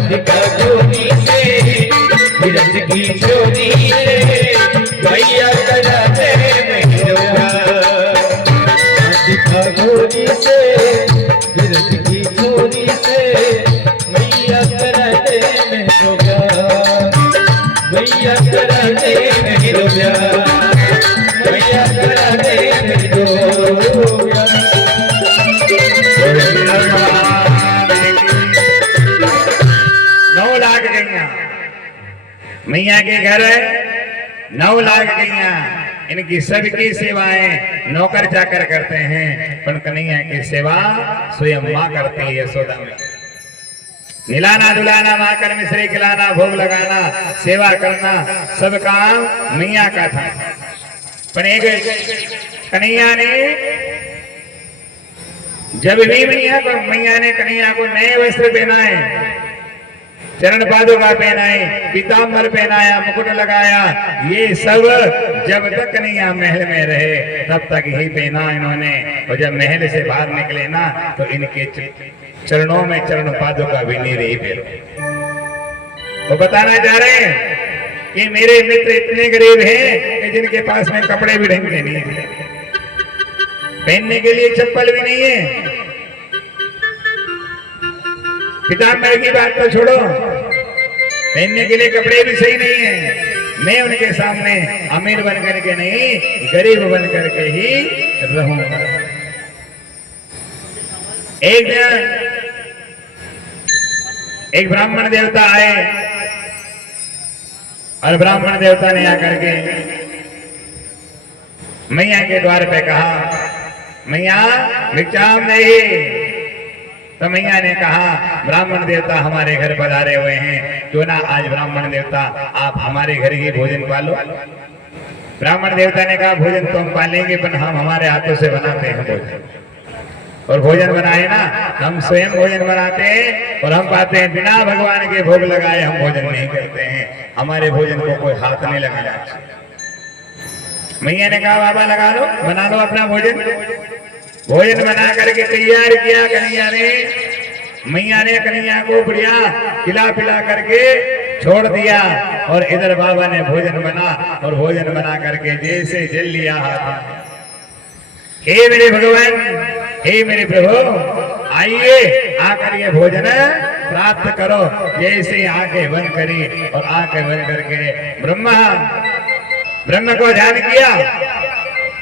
राधिका चोरी से विरज की चोरी से मैया करा दे मेरो प्यार। राधिका चोरी से विरज की चोरी से मैया करा दे मेरो प्यार। मैया करा दे मेरो प्यार। मैया करा दे मेरो प्यार। 9 लाख गैया मैया के घर 9 लाख गैया। इनकी सबकी सेवाएं नौकर चाकर करते हैं, पर कन्हैया की सेवा स्वयं मां करती है। यशोदा में निलाना दुलाना, माकर मिश्री खिलाना, भोग लगाना, सेवा करना, सब काम मैया का था। पर एक कन्हैया ने जब भी मैया ने कन्हैया को नए वस्त्र पहनाए, चरण पादुका पहनाए, पीताम्बर पहनाया, मुकुट लगाया, ये सब जब तक कन्हैया महल में रहे तब तक ही पहना इन्होंने। और जब महल से बाहर निकले ना तो इनके चरणों में चरण पादुका भी नहीं रही। फिर वो बताना चाह रहे हैं कि मेरे मित्र इतने गरीब हैं कि जिनके पास में कपड़े भी ढंग के नहीं है, पहनने के लिए चप्पल भी नहीं है। पीताम्बर की बात तो छोड़ो, पहनने के लिए कपड़े भी सही नहीं है। मैं उनके सामने अमीर बन करके नहीं, गरीब बन करके ही रहूंगा। एक दिन एक ब्राह्मण देवता आए और ब्राह्मण देवता ने आकर के मैया के द्वार पे कहा, मैया भिक्षाम नहीं। तो मैया ने कहा, ब्राह्मण देवता हमारे घर पधारे हुए हैं, क्यों ना आज ब्राह्मण देवता आप हमारे घर ही भोजन पालो। ब्राह्मण देवता ने कहा, भोजन तो हम पालेंगे, पर हम हमारे हाथों से बनाते हैं भोजन। और भोजन बनाए ना, हम स्वयं भोजन बनाते हैं और हम पाते हैं बिना भगवान के भोग लगाए हम भोजन नहीं करते हैं। हमारे भोजन को कोई हाथ नहीं लगाना। मैया ने कहा, बाबा लगा लो, बना लो अपना भोजन। भोजन बना करके तैयार किया कन्हैया ने। मैया ने कन्हैया को बढ़िया खिला पिला करके छोड़ दिया और इधर बाबा ने भोजन बना और भोजन बना करके जैसे जल लिया हाथ। हे मेरे भगवान, हे मेरे प्रभु, आइए आकर ये भोजन प्राप्त करो। जैसे आंखें बंद करी और आंखें बंद करके ब्रह्म को ध्यान किया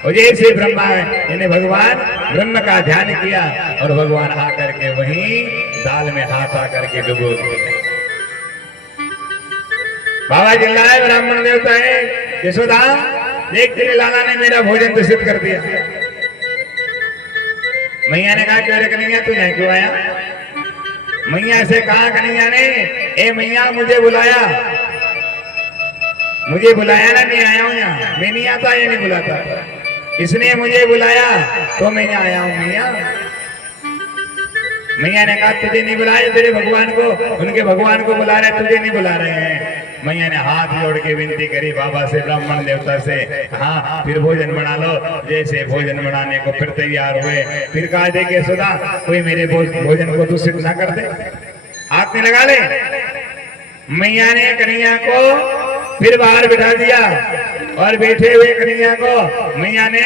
और जैसे ब्रह्मा यानी भगवान ब्रह्म का ध्यान किया और भगवान आकर के वहीं दाल में हाथ आकर के डुबो दिया। बाबा चिल्लाए, ब्राह्मण देवता है, यशोदा देख तेरे लाला ने मेरा भोजन दूषित कर दिया। मैया ने कहा, क्यों रे कन्हैया तू यहाँ क्यों आया? मैया से कहा कन्हैया ने, ए मैया मुझे बुलाया ना, मैं आया हूँ यहाँ। मैं नहीं आता, ये नहीं बुलाता, इसने मुझे बुलाया तो मैं यहाँ आया हूँ। मैया ने कहा, तुझे नहीं बुलाया, तेरे भगवान को, उनके भगवान को बुला रहे, तुझे नहीं बुला रहे हैं। मैया ने हाथ जोड़ के विनती करी बाबा से, ब्राह्मण देवता से, हाँ फिर भोजन बना लो। जैसे भोजन बनाने को फिर तैयार हुए, फिर कहा दे के सुधा कोई मेरे भोजन को दूषित ना कर दे, हाथ में लगा ले। मैया ने कन्हैया को फिर बाहर बिठा दिया और बैठे हुए कन्हैया को मैया ने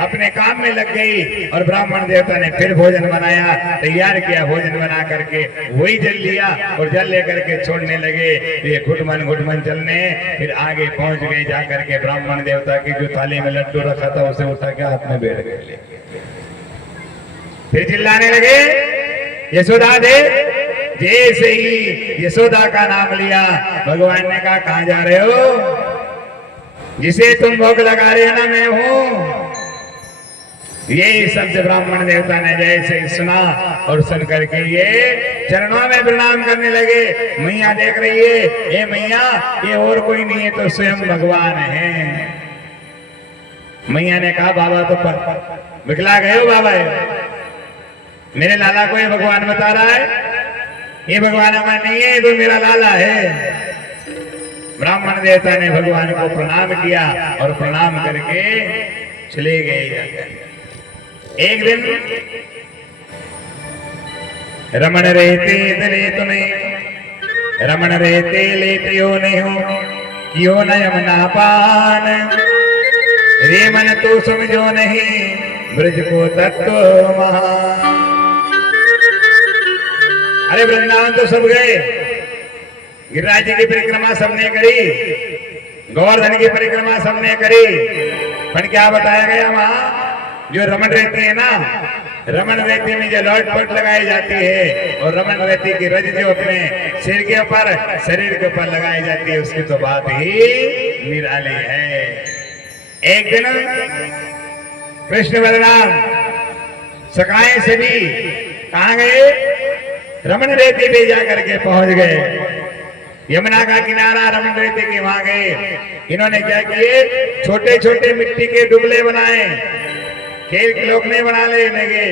अपने काम में लग गई और ब्राह्मण देवता ने फिर भोजन बनाया, तैयार किया। भोजन बना करके वही जल लिया और जल लेकर के छोड़ने लगे। ये घुटमन चलने, फिर आगे पहुंच गए। जाकर के ब्राह्मण देवता की जो थाली में लड्डू रखा था उसे उठा के हाथ में बैठ गए। फिर चिल्लाने लगे, यशोदा दे। जैसे ही यशोदा का नाम लिया, भगवान ने कहा, कहां जा रहे हो? जिसे तुम भोग लगा रहे हो ना, मैं हूं। ये शब्द ब्राह्मण देवता ने जैसे ही सुना और सुन करके ये चरणों में प्रणाम करने लगे। मैया देख रही है, ए मैया ये और कोई नहीं है तो स्वयं भगवान है। मैया ने कहा, बाबा तो बिखला गए हो बाबा, मेरे लाला को ये भगवान बता रहा है, ये भगवान हमारा नहीं है, तो मेरा लाला है। ब्राह्मण देवता ने भगवान को प्रणाम किया और प्रणाम करके चले गए। एक दिन रमण रहते तुम्हें रमण रहते लेतियो नहीं हो कियो न यमुना पान रे मन तो समझो नहीं ब्रज को तत्व महान। अरे वृंदावन तो सब गए, गिरिराज जी की परिक्रमा सबने करी, गोवर्धन की परिक्रमा सबने करी, पर क्या बताया गया वहां जो रमन रहती है ना, रमन रेती में जो लौटपट लगाई जाती है और रमन रेती की रज जो अपने सिर के ऊपर शरीर के ऊपर लगाई जाती है उसकी तो बात ही निराली है। एक दिन कृष्ण बलराम सखाए सभी कहाँ गए, रमन रेती पे जाकर के पहुंच गए, यमुना का किनारा रमन रेती के वहां गए। इन्होंने क्या किए, छोटे छोटे मिट्टी के डुबले बनाए, खेल के लोग नहीं बनाने लगे।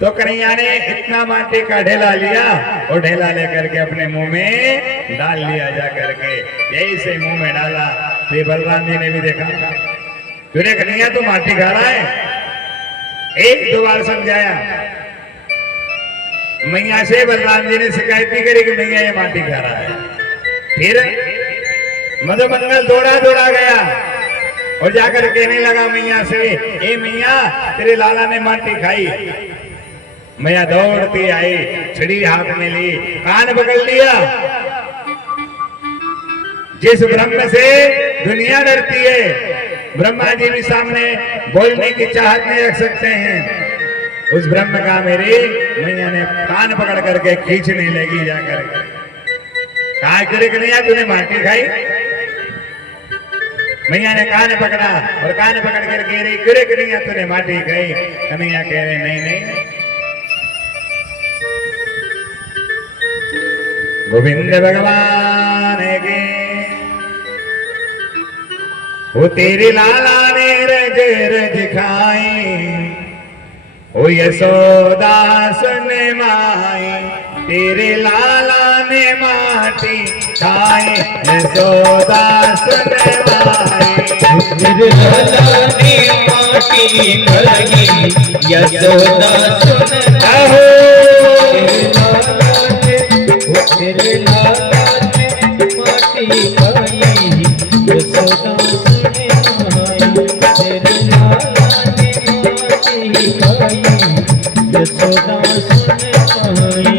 तो कन्हैया ने इतना माटी का ढेला लिया और ढेला लेकर के अपने मुंह में डाल लिया जा करके, यही से मुंह में डाला। तो बलराम जी ने भी देखा, तुरे कन्हैया तो माटी खा रहा है, एक दो बार समझाया। मैया से बलराम जी ने शिकायत भी करी कि मैया ये माटी खा रहा है। फिर मधुमंगल दौड़ा दौड़ा गया और जाकर कहने लगा मैया से, ए मैया तेरे लाला ने माटी खाई। मैया दौड़ती आई, छड़ी हाथ में ली, कान पकड़ लिया। जिस ब्रह्म से दुनिया डरती है, ब्रह्मा जी भी सामने बोलने की चाहत नहीं रख सकते हैं, उस ब्रह्म का मेरी मैया ने कान पकड़ करके खींचने लगी जाकर। कहा करे कन्हैया तूने माटी खाई? मैया ने कान पकड़ा और कान पकड़ कर कह रही, करे कन्हैया तूने माटी खाई? कन्हैया कह रहे नहीं नहीं, गोविंद भगवान के वो तेरे लाला ने रज रज खाई, ओ यशोदा सुन माई, तेरे लाला ने माटी खाई, यशोदा सुन माई, तेरे लाला ने माटी खाई, यशोदा सुन आहो। तेरे लाला ने माटी खाई, यशोदा सुन माई, तेरे लाला ने माटी खाई, यशोदा सुन माई।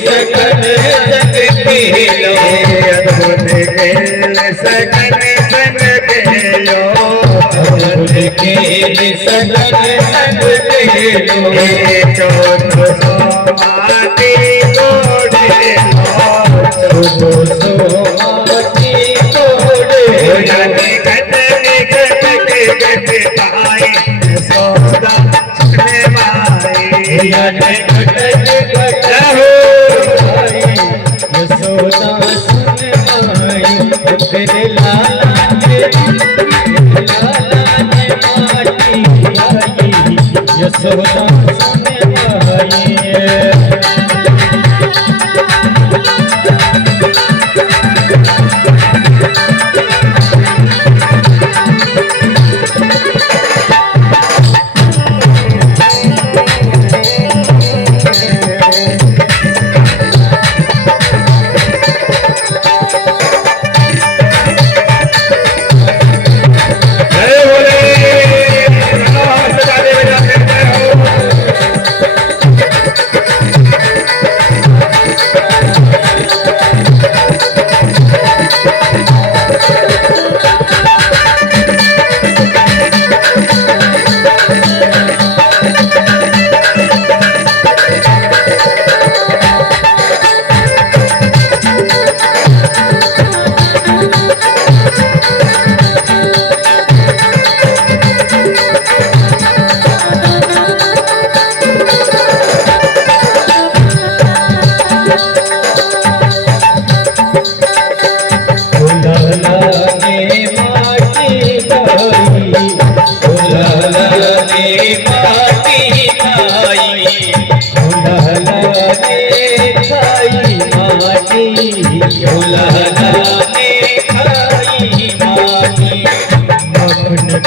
सकन जग खेलो, अद्भुत खेल सकन संग खेलो, अद्भुत खेल सकन संग खेलो, चौदह सौ माटी कोड़े, चौदह सौ माटी कोड़े, जाने घट के पाए यशोदा सुन माई, जाने घट यशोदा सुन माई, तेरे लाला ने माटी खाई, यशोदा सुन माई।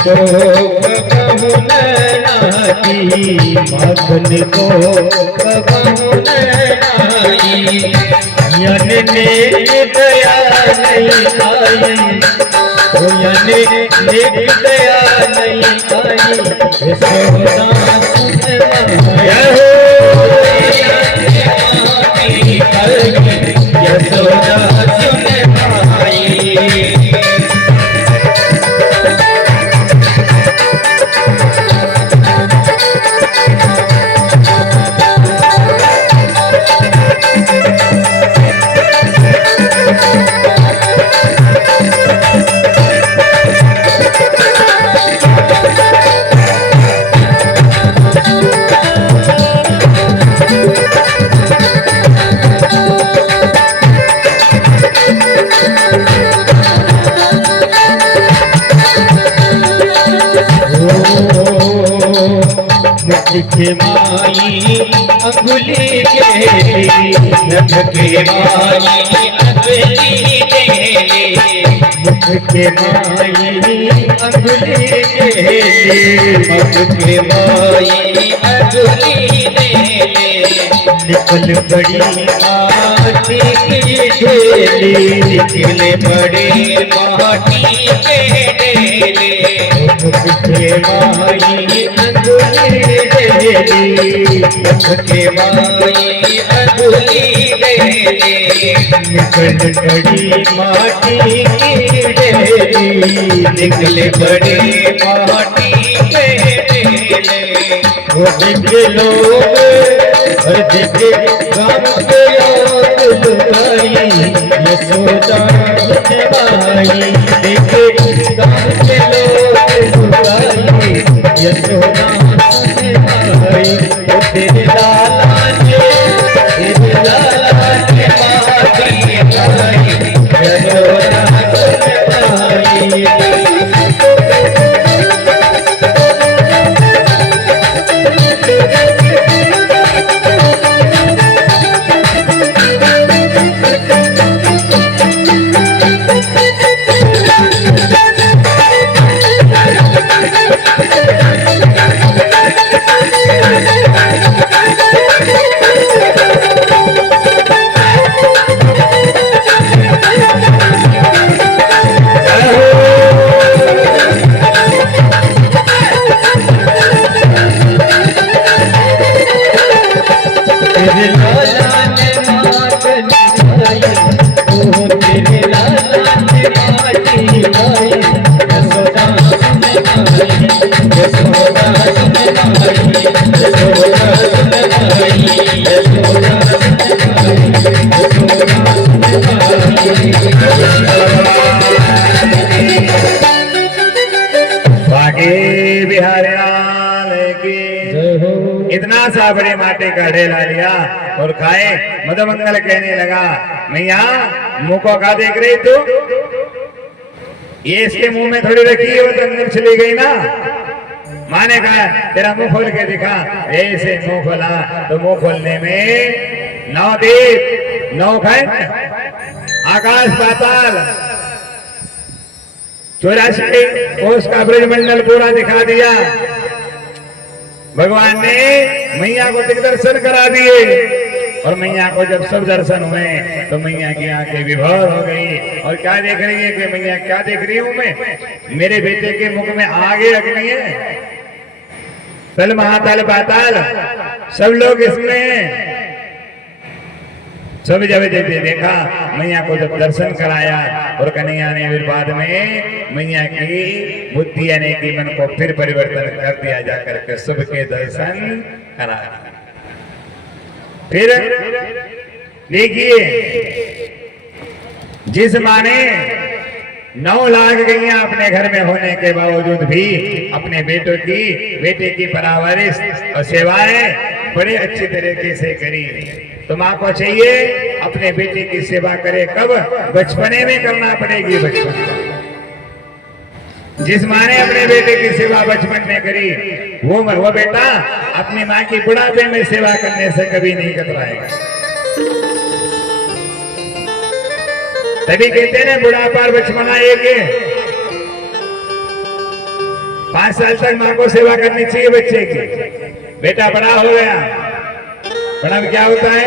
को कबहु नाई माखन को कबहु नाई यन ने दया नहीं आई ओ यन ने दया नहीं आई यशोदा सुन यशोदा सुन भाई के माई अंगुली के नख के माई अंगुली के मुख के माई अंगुली के मुख के माई अंगुली के निकल बड़ी माटी की ढेली निकल बड़ी माटी के ढेली मुख के माई अंगुली मुख के माई अंगुली निकल बड़ी माटी की ढेली निकल बड़ी माटी के ढेले वो देखे लोग और देखे गाँव के लुगाई यशोदा भाई देखे गाँव के लोग लुगाई यशोदा तेरे लाला ने माटी भाई यशोदा भाई इतना सा बड़े माटे का ढेला लिया और खाए मधुमंगल कहने लगा मैया मुंह को का देख रही तू ये इसके मुंह में थोड़ी रखी है वो तो अंदर चली गई ना माँ ने कहा तेरा मुंह खोल के दिखा ऐसे मुंह खोला तो मुंह खोलने में 9 दीप 9 खंड आकाश पाताल 84 कोष का ब्रजमंडल पूरा दिखा दिया भगवान ने मैया को दिग्दर्शन करा दिए और मैया को जब सब दर्शन हुए तो मैया की आंखें विभोर हो गई और क्या देख रही है कि मैया क्या देख रही हूं मैं मेरे बेटे के मुख में आगे अग्नि है तल महातल पाताल सब लोग इसमें हैं सब जब देखा मैया को जब दर्शन कराया और कन्हैया ने फिर बाद में मैया की बुद्धि यानी कि मन को फिर परिवर्तन कर दिया जाकर के शुभ के दर्शन करा फिर देखिए जिस माँ ने 9 लाख गैया अपने घर में होने के बावजूद भी अपने बेटे की परवरिश और सेवाएं बड़े अच्छी तरीके से करी तो माँ को चाहिए अपने बेटे की सेवा करे कब बचपने में करना पड़ेगी बचपन जिस माँ ने अपने बेटे की सेवा बचपन में करी वो बेटा अपनी माँ की बुढ़ापे में सेवा करने से कभी नहीं कतराएगा तभी कहते हैं बुढ़ापा और बचपना एक है 5 साल तक माँ को सेवा करनी चाहिए बच्चे की। बेटा बड़ा हो गया, बड़ा में क्या होता है,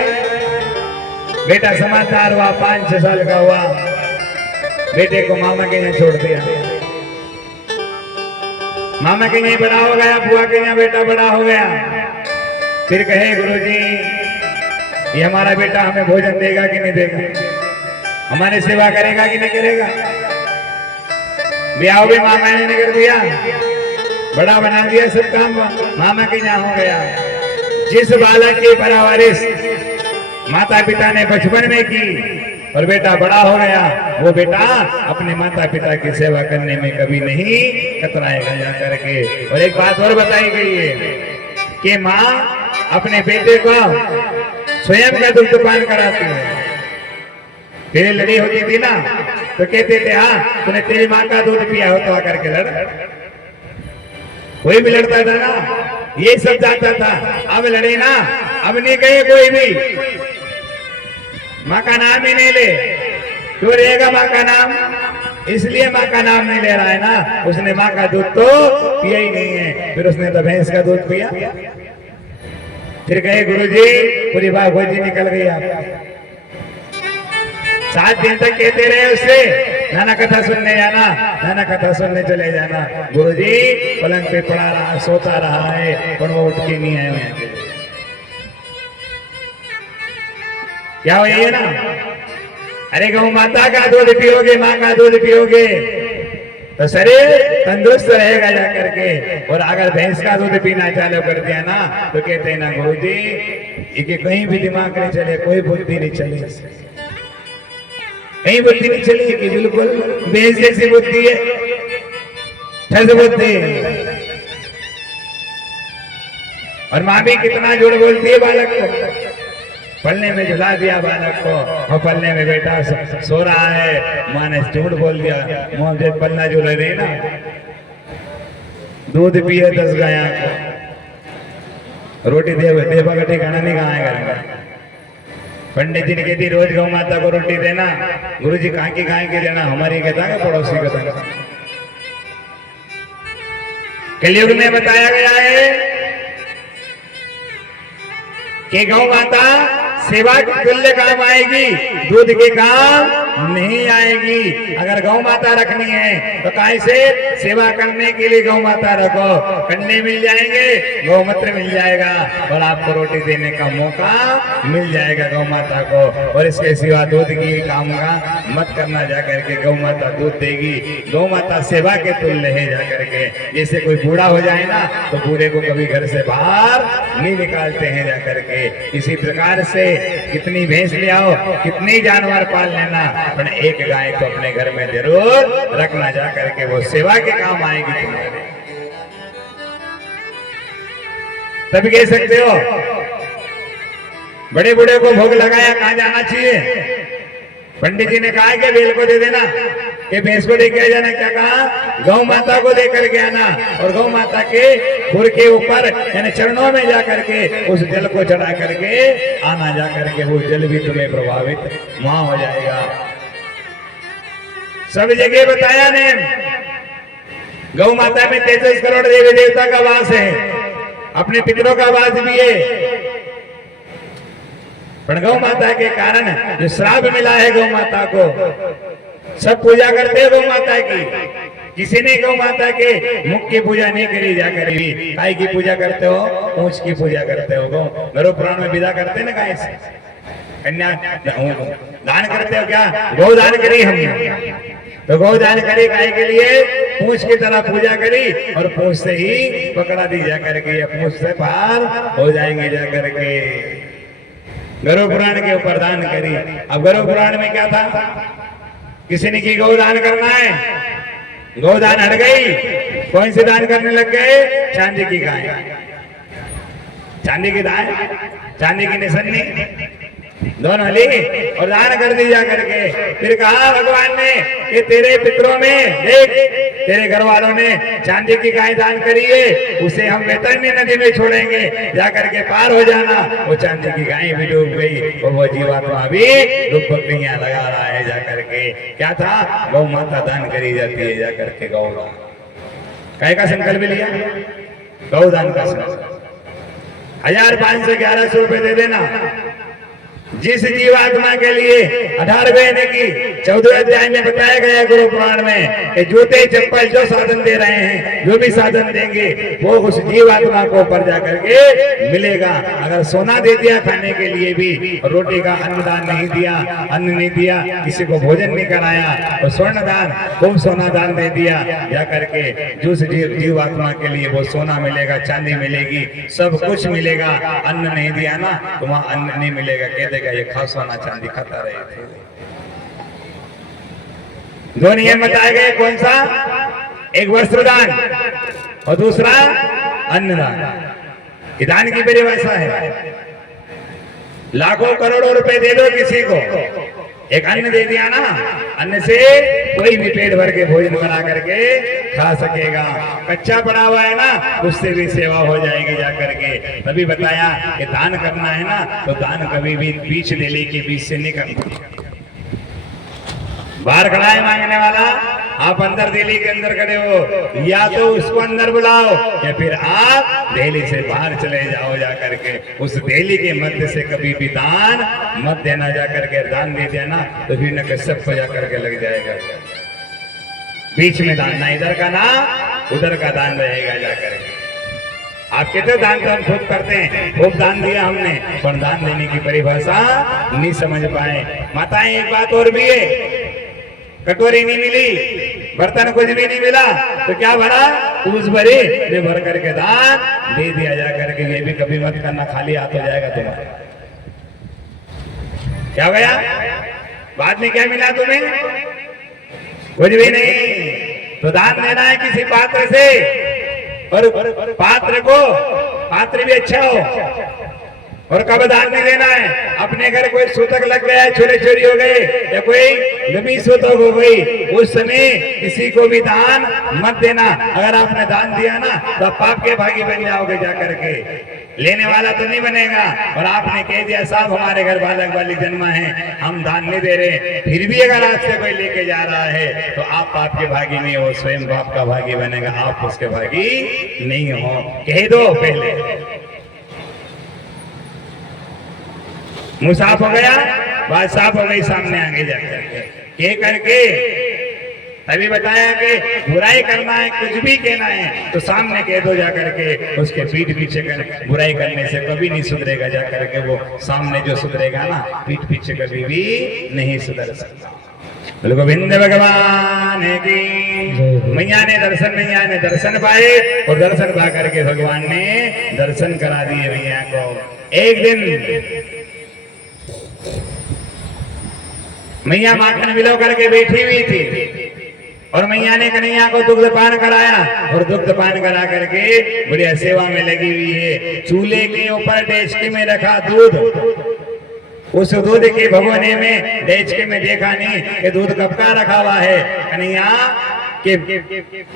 बेटा समझदार हुआ, 5-6 साल का हुआ, बेटे को मामा के यहाँ छोड़ दिया। मामा के यहाँ बड़ा हो गया, बुआ के यहाँ बेटा बड़ा हो गया। फिर कहे गुरुजी ये हमारा बेटा हमें भोजन देगा कि नहीं देगा, हमारी सेवा करेगा कि नहीं करेगा। ब्याह भी मामा ने कर दिया, बड़ा बना दिया, सब काम मामा के यहाँ हो गया। जिस बालक की परवरिश माता पिता ने बचपन में की और बेटा बड़ा हो गया, वो बेटा अपने माता पिता की सेवा करने में कभी नहीं कतराएगा जा करके। और एक बात और बताई गई है कि माँ अपने बेटे को स्वयं का दुग्ध पान कराती है। तेरी लड़ी होती थी ना तो कहते थे हाँ तूने तेरी माँ का दूध पिया हो तो आकर के लड़। कोई भी लड़ता था ना, ये सब जाता था। अब लड़े ना, अब नहीं कहे कोई भी माँ का नाम ही नहीं ले। क्यों रहेगा माँ का नाम? इसलिए माँ का नाम नहीं ले रहा है ना, उसने माँ का दूध तो पिया ही नहीं है। फिर उसने तो भैंस का दूध पिया। फिर कहे गुरुजी पूरी बात भोजी निकल गई आप। 7 दिन तक कहते रहे उससे नाना कथा सुनने जाना, नाना कथा सुनने चले जाना। गुरुजी पलंग पे पड़ा रहा, सोता रहा है, पर वो उठ के नहीं आए। क्या हो ये ना, अरे गौ माता का दूध पियोगे, माँ का दूध पियोगे तो शरीर तंदुरुस्त रहेगा जा करके। और अगर भैंस का दूध पीना चालू कर दिया ना तो कहते हैं ना गुरुजी ये कहीं भी दिमाग नहीं चले, कोई बुद्धि नहीं चले, कहीं बुद्धि नहीं चली कि बिल्कुल भैंस जैसी बुद्धि है, ठस बुद्धि। और माँ भी कितना झूठ बोलती है बालक को, पलने में झुला दिया बालक को, और पलने में बेटा सो रहा है, माँ ने झूठ बोल दिया, मुझे पलना झूल रही ना, दूध पिए 10 गाय को, रोटी दे बगटे खाना नहीं खाए घर में। पंडित जी ने कहती रोज गौ माता को रोटी देना, गुरुजी कहाँ की गाय के देना, हमारी कहता है पड़ोसी का देना। कलयुग में बताया गया है कि गौ माता सेवा के तुल्य काम आएगी, दूध के काम नहीं आएगी। अगर गौ माता रखनी है तो काहे से सेवा करने के लिए गौ माता रखो, कंडे मिल जाएंगे, गौमूत्र मिल जाएगा और आपको रोटी देने का मौका मिल जाएगा गौ माता को। और इसके सिवा दूध की काम का मत करना जा करके, गौ माता दूध देगी, गौ माता सेवा के तुल्य है जा करके। जैसे कोई बूढ़ा हो जाए ना तो बूढ़े को कभी घर से बाहर नहीं निकालते हैं जा करके। इसी प्रकार से कितनी भैंस ले आओ, कितनी जानवर पाल लेना, पर एक गाय को अपने घर में जरूर रखना जा करके, वो सेवा के काम आएगी तुम्हारे। तब कह सकते हो बड़े बूढ़े को भोग लगाया, कहाँ जाना चाहिए? पंडित जी ने कहा कि बेल को दे देना, कि भैंस को लेके आ जाना। क्या कहा? गौ माता को लेकर के आना, और गौ माता के खुर के ऊपर यानी चरणों में जाकर के उस जल को चढ़ा करके आना जा करके, वो जल भी तुम्हें प्रभावित वहां हो जाएगा। सब जगह बताया ने, गौ माता में 33 करोड़ देवी देवता का वास है, अपने पितरों का वास भी है। पर गौ माता के कारण जो श्राप मिला है गौ माता को, सब पूजा करते हैं गौ माता की। किसी ने गौ माता के मुख की पूजा नहीं करी जा करी। गाय की पूजा करते हो, पूंछ की पूजा करते हो, गौ गरुड़ पुराण में विदा करते हैं ना गाय से, कन्या दान करते हो। क्या गौ दान करी हमने, तो गौ दान करी गाय के लिए, पूंछ की तरह पूजा करी और पूंछ से ही पकड़ा दी जा करके, पूंछ से पार हो जाएंगे जा करके। गरुड़ पुराण के ऊपर दान करी। अब गरुड़ पुराण में क्या था? किसी ने की गौदान करना है, गौदान हट गई, कौन से दान करने लग गए? चांदी की गाय, चांदी की दान, चांदी की निशानी दोनों ली और दान कर दी जा करके। फिर कहा भगवान ने कि तेरे पितरों में देख, तेरे घर वालों ने चांदी की गाय दान करी है, उसे हम वैतरणी नदी में छोड़ेंगे, जा करके पार हो जाना। वो चांदी की गाय भी डूब गई और वो जीवात्मा भी डूब बकरियां लगा रहा है जा करके। क्या था? गौ माता दान करी जाती है जा करके, गौ काय का संकल्प लिया? गौदान का संकल्प। 1511 रुपए दे देना। जिस जीवात्मा के लिए 18वें ने की 14वें अध्याय में बताया गया गुरु पुराण में कि जूते चप्पल जो साधन दे रहे हैं, जो भी साधन देंगे वो उस जीवात्मा को ऊपर जा करके मिलेगा। अगर सोना दे दिया खाने के लिए भी, रोटी का अन्नदान नहीं दिया, अन्न नहीं दिया, किसी को भोजन नहीं कराया, तो स्वर्ण दान, खूब सोना दान दे दिया जा करके, जिस जीवात्मा के लिए वो सोना मिलेगा, चांदी मिलेगी, सब कुछ मिलेगा। अन्न नहीं दिया ना तो वहां अन्न नहीं मिलेगा, कह देगा ये खा सोना चांदी खाता रहे थे। दो नियम बताए गए, कौन सा? एक वस्त्रदान और दूसरा अन्नदान। ये दान की परिभाषा है। लाखों करोड़ों रुपए दे दो किसी को, एक अन्न दे दिया ना, अन्न से कोई भी पेट भर के भोजन बना करके खा सकेगा। कच्चा पड़ा हुआ है ना, उससे भी सेवा हो जाएगी जा करके। तभी बताया कि दान करना है ना तो दान कभी भी बीच डेली के बीच से नहीं करना। बाहर खड़ा है मांगने वाला, आप अंदर दिल्ली के अंदर खड़े हो, या तो उसको अंदर बुलाओ या फिर आप दिल्ली से बाहर चले जाओ जा करके। उस दिल्ली के मध्य से कभी भी दान मत देना जा करके। दान दे देना तो फिर न सबको जा करके लग जाएगा। बीच में दान ना, इधर का ना उधर का दान रहेगा जा करके। आप कहते हो दान तो हम खूब करते हैं, खूब दान दिया हमने, पर दान देने की परिभाषा नहीं समझ पाए। माताएं एक बात और भी है, कटोरी नहीं मिली, बर्तन कुछ भी नहीं मिला तो क्या भरा? पूछ भरी, ये भर करके दान दे दिया जा करके। ये भी कभी मत करना, खाली हाथ हो जाएगा तुम्हारा। क्या गया? बाद में क्या मिला तुम्हें? कुछ भी नहीं। तो दान देना है किसी पात्र से, और पात्र भी अच्छा हो। और कब दान नहीं देना है? अपने घर कोई सूतक लग गया, चोरी चोरी हो गए, या कोई लंबी सूतक हो गई, उस समय किसी को भी दान मत देना। अगर आपने दान दिया ना तो पाप के भागी बन जाओगे जा करके, लेने वाला तो नहीं बनेगा। और आपने कह दिया साहब हमारे घर बालक बालिक जन्मा है, हम दान नहीं दे रहे, फिर भी अगर आपसे कोई लेके जा रहा है तो आप पाप के भागी नहीं हो, स्वयं पाप का भागी बनेगा, आप उसके भागी नहीं हो। कह दो पहले। मुंह साफ हो गया, बात साफ हो गई, सामने आगे जाकर ये करके तभी बताया कि बुराई करना है, कुछ भी कहना है तो सामने कह दो जा करके। उसके पीठ पीछे कर बुराई करने से कभी नहीं सुधरेगा जा करके। वो सामने जो सुधरेगा ना, पीठ पीछे कभी भी नहीं सुधर सकता। बोलो गोविंद भगवान की। मैया ने दर्शन पाए, और दर्शन पा करके भगवान ने दर्शन करा दिए मैया को। एक दिन मैया माखन मिलो करके बैठी हुई थी, और मैया ने कन्हैया को दुग्ध पान कराया, और दुग्ध पान करा करके बढ़िया सेवा में लगी हुई है। चूल्हे के ऊपर डेचकी में रखा दूध, उस दूध के भगोने में डेचकी में देखा नहीं कि दूध कब का रखा हुआ है। कन्हैया के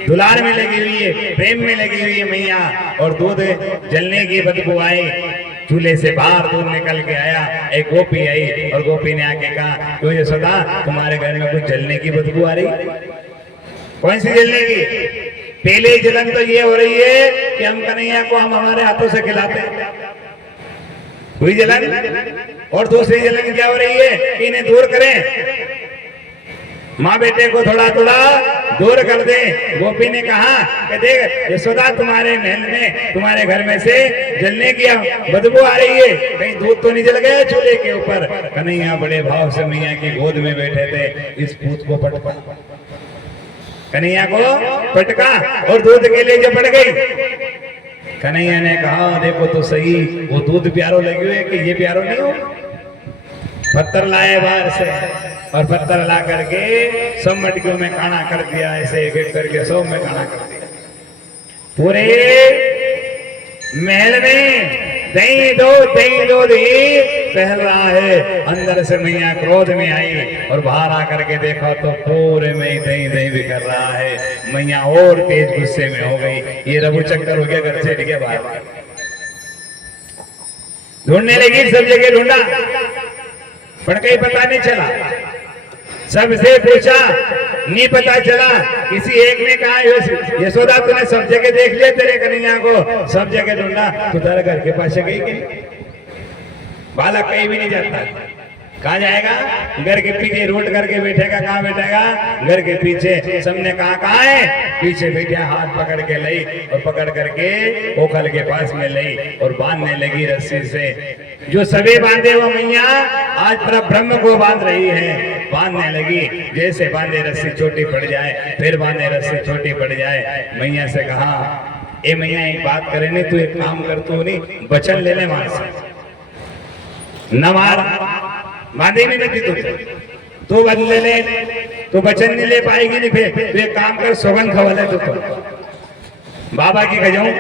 दुलार में लगी हुई है, प्रेम में लगी हुई है मैया, और दूध जलने की बदबू आई। चूल्हे से बाहर दूध निकल के आया, एक गोपी आई, और गोपी ने आके कहा क्यों यशोदा तुम्हारे घर में कुछ जलने की बदबू आ रही? कौन सी जलने की? पहले जलन तो ये हो रही है कि हम कन्हैया को हम हमारे हाथों से खिलाते, हुई जलन। और दूसरी जलन क्या हो रही है कि इन्हें दूर करें, माँ बेटे को थोड़ा थोड़ा दूर कर दे। गोपी ने कहा कि देख यशोदा तुम्हारे महल में, तुम्हारे घर में से जलने की बदबू आ रही है, कहीं दूध तो नहीं जल गया चूल्हे के ऊपर? कन्हैया बड़े भाव से मैया की गोद में बैठे थे, इस पूत को पटका, कन्हैया को पटका और दूध के लिए जो पड़ गई। कन्हैया ने कहा देखो तो सही, वो दूध प्यारो लगे हुए कि ये प्यारो नहीं हो। पत्थर लाए बाहर से, और पत्थर ला करके सब मटकियों में काना कर दिया, ऐसे एक एक करके सब में काना कर दिया। पूरे महल में दही दो दही पहल रहा है। अंदर से मैया क्रोध में आई, और बाहर आकर के देखा तो पूरे में दही भी कर रहा है। मैया और तेज गुस्से में हो गई, ये रघु चक्कर हो गया, घर से ठीक है बाहर ढूंढने लगी, सब जगह ढूंढा पर कहीं पता नहीं चला। सबसे पूछा नहीं पता चला। किसी एक ने कहा यशोदा तूने सब जगह देख लिया तेरे कन्हैया को, सब जगह ढूंढा, तू तेरे घर के पास गई कि बालक कहीं भी नहीं जाता। कहाँ जाएगा? घर के पीछे रोड करके बैठेगा। कहाँ बैठेगा? घर के पीछे। सबने कहा है? पीछे बैठे, हाथ पकड़ के ली और पकड़ करके ओखल के पास में ली और बांधने लगी रस्सी से। जो सभी बांधे वो मैया आज पर ब्रह्म को बांध रही है, बांधने लगी। जैसे बांधे रस्सी छोटी पड़ जाए, फिर बांधे रस्सी छोटी पड़ जाए। मैया से कहा, ए मैया एक बात करे नहीं, तू एक काम कर, तू नहीं वचन ले ले मां से, न मार बांधे में नहीं तू बदले ले, तू वचन नहीं ले पाएगी नहीं। फिर तू एक काम कर, सौगंध खवा ले, तू बाबा की खजाऊं,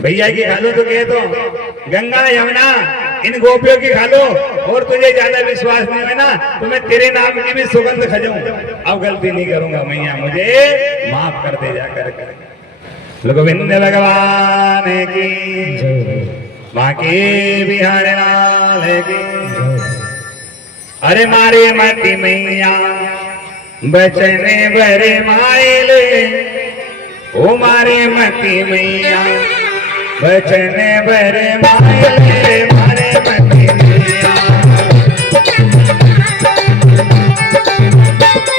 भैया की खा लो, तो कहे तो गंगा यमुना इन गोपियों की खा लो, और तुझे ज्यादा विश्वास नहीं है ना तो मैं तेरे नाम की भी सुगंध खजाऊं। अब गलती नहीं करूंगा मैया, मुझे माफ कर दे जा कर। गोविंद भगवान की, माँ की बिहार लाल की। अरे मारे मती मैया बचने बरे मायले, ओ मारे मती मैया बचने बरे मायले, मारे मती मैया।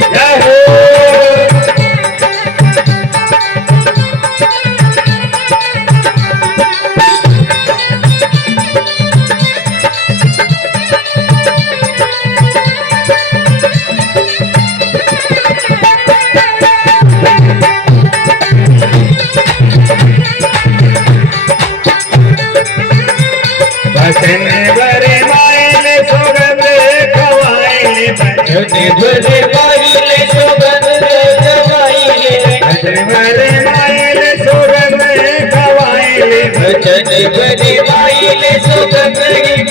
जय हो। बचने बरे मायले सुगंध खवाइले, बचने बरे मायले सुगंध खवाइले, बचने बरे मायले सुगंध खवाइले, बचने बरे मायले सुगंध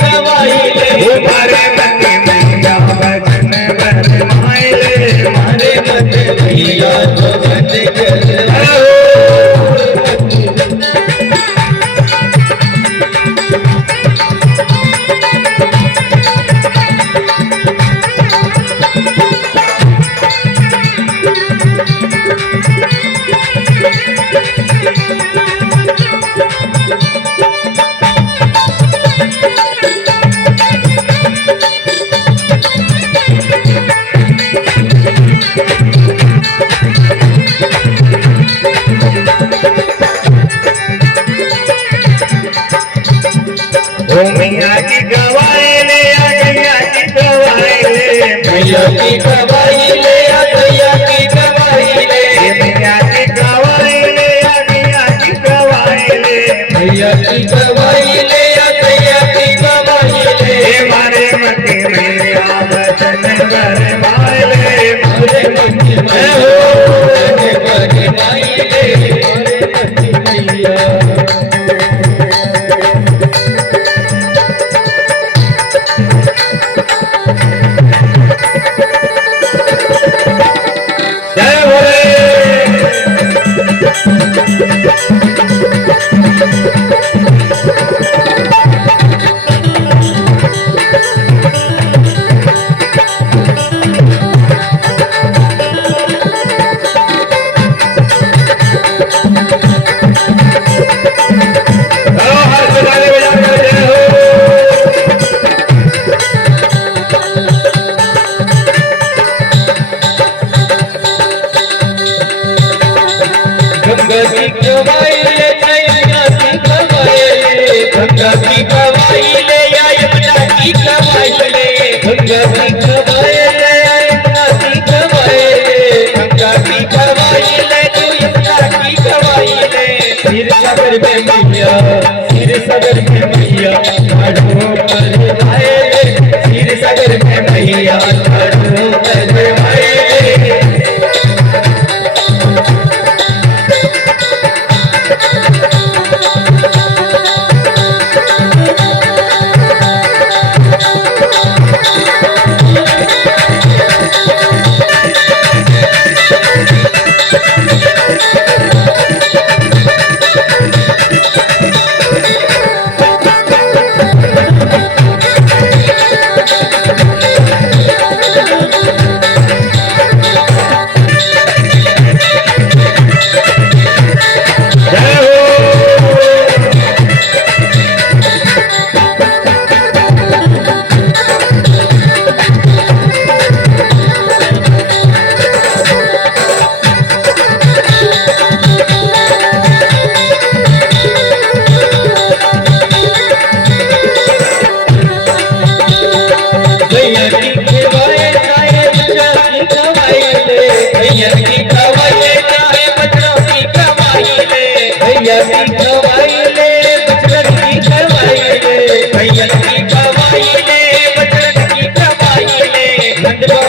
खवाइले। हमारे मती मैया बचने बरे मायले, हमारे मती मैया सुगंध खवाइले। मैया की गवाई ले आ, गैया की गवाई ले, मैया की गवाई ले आ, गैया की गवाई ले, मैया की गवाई ले आ, गैया की गवाई ले, मैया की गवाई ले आ, गैया की गवाई ले। मारे मती मैया बचन बरे मायले, मारे मती मैया बरे मायले, मारे मती मैया।